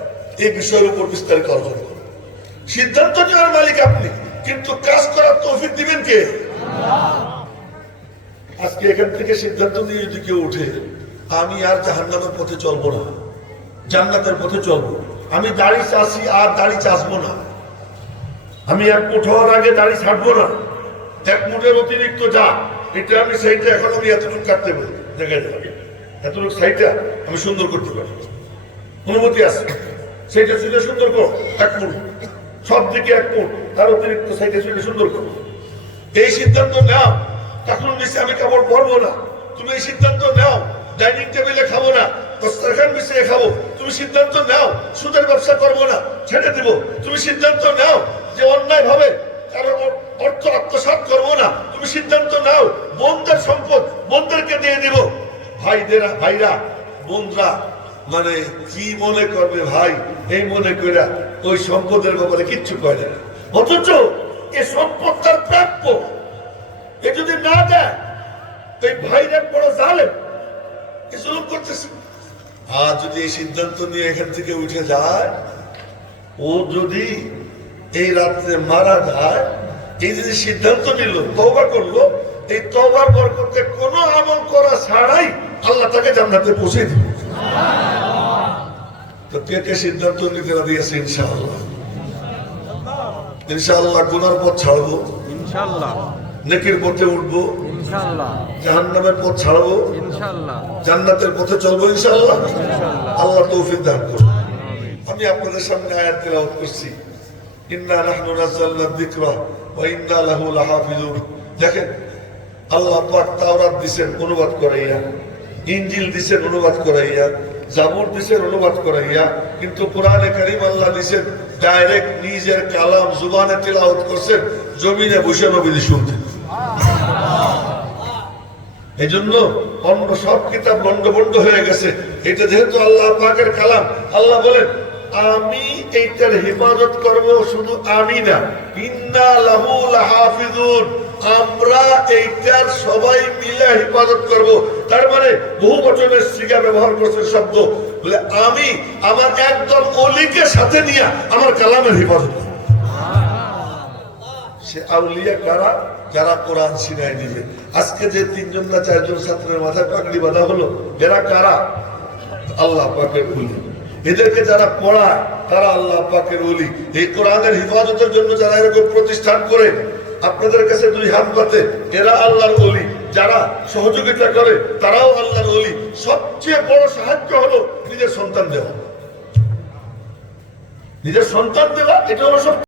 এই বিষয়ের উপর বিস্তারিত আলোচনা করুন। সিদ্ধান্ত নেওয়ার মালিক আপনি, কিন্তু কাজ করার তৌফিক দিবেন কে? আজকে এখান থেকে সিদ্ধান্ত নিয়ে যদি কেউ উঠে আমি আর জাহান্নামের পথে চলবো না, জান্নাতের পথে চলবো, আমি দাড়ি চাষি আর দাড়ি চাষবো না, আমি এক মুঠ হওয়ার আগে দাড়ি ছাড়বো না, এক মুঠের অতিরিক্ত যা এটা আমি সেইটা এখন আমি এতটুকু কাটতে পারি, দেখা যাবে এতটুকু সাইডটা আমি সুন্দর করতে পারি, অনুমতি আছে, সেইটা শুনে সুন্দর করো, এক মুঠ সব দিকে এক মুঠ, তার অতিরিক্ত সাইডে শুনে সুন্দর করো। এই সিদ্ধান্ত নাও। তখন নিচে আমি কাপড় পরবো না, তুমি এই সিদ্ধান্ত নাও। ডাইনিং টেবিলে খাবো না, দস্তরখান বিছিয়ে খাবো, তুমি সিদ্ধান্ত নাও। সুদের ব্যবসা করবো না, ছেড়ে দিব, তুমি সিদ্ধান্ত নাও। যে অন্যায় ভাবে কারণ অর্থ আত্মসাৎ করবো না, তুমি সিদ্ধান্ত নাও। বোনদের সম্পদ বোনদেরকে দিয়ে দিব। ভাইরা বোনরা মানে কি মনে করবে ভাই, এই মনে করে ওই সম্পদের ব্যাপারে কিচ্ছু করে না, অথচ এ সম্পদ তার প্রাপ্য। এ যদি না দেয় এই ভাইরা বড় জালেম, এ জুলুম করতেছে। আর যদি এই সিদ্ধান্ত নিয়ে এখান থেকে উঠে যায়, ও যদি এই রাত্রে মারা যায়, এই যদি সিদ্ধান্ত নিল, তওবা করলো, এই তওবার বরকতে কোনো আমল করা ছাড়াই আল্লাহ তাকে জান্নাতে পৌঁছে দিবে। তো কে কে সিদ্ধান্ত নিতে দিয়েছে? ইনশাআল্লাহ, ইনশাআল্লাহ গুনার পথ ছাড়বো, ইনশাআল্লাহ নেকির পথে উঠবো, ইনশাআল্লাহ জাহান্নামের পথ ছাড়বো, ইনশাআল্লাহ জান্নাতের পথে চলবো, ইনশাআল্লাহ। আল্লাহ তৌফিক দান করুন। আমি আপনাদের সামনে আয়াত তেলাওয়াত করছি, ইন্না নাহনু নাযালনা যিকরা ওয়া ইন্না লাহু লাহাফিজুন। দেখেন আল্লাহ পাক তাওরাত দিবেন অনুবাদ করাইয়া, ইনজিল দিবেন অনুবাদ করাইয়া, জাবুর দিবেন অনুবাদ করাইয়া, কিন্তু কোরআনে কারীম আল্লাহ দিবেন ডাইরেক্ট নিজের কালাম জুবানে তেলাওয়াত করছেন, জমিনে বসে নবী শুনতেন। এই জন্য অন্য সব কিতাব লন্ডভন্ড হয়ে গেছে। এটা যেহেতু আল্লাহ পাকের কালাম, আল্লাহ বলেন আমি এইটার হেফাজত করব, শুধু আমি না, ইন্না লাহু লাহাফিজুন, আমরা এইটার সবাই মিলে হেফাজত করব। তার মানে বহু বচনের সিগা ব্যবহার করছেন শব্দ, বলে আমি আমার একদল ওলিকে সাথে নিয়ে আমার কালামের হেফাজত করব। সে আউলিয়া কারা? যারা কোরআন শিখায় দিবে। আজকে যে 3 জন না 4 জন ছাত্রের মাথায় পাগড়ি বাঁধা হলো, এরা কারা? আল্লাহ পাকের ওলি। এদেরকে যারা পড়ায় তারা আল্লাহ পাকের ওলি। এই কোরআনের হেফাজতের জন্য যারা এরকম প্রতিষ্ঠান করে আপনাদের কাছে 2 হাত পাতে, এরা আল্লাহর ওলি। যারা সহযোগিতা করে তারাও আল্লাহর ওলি। সবচেয়ে বড় সাহায্য হলো নিজের সন্তান দেওয়া। নিজের সন্তান দেওয়া, এটা হলো সব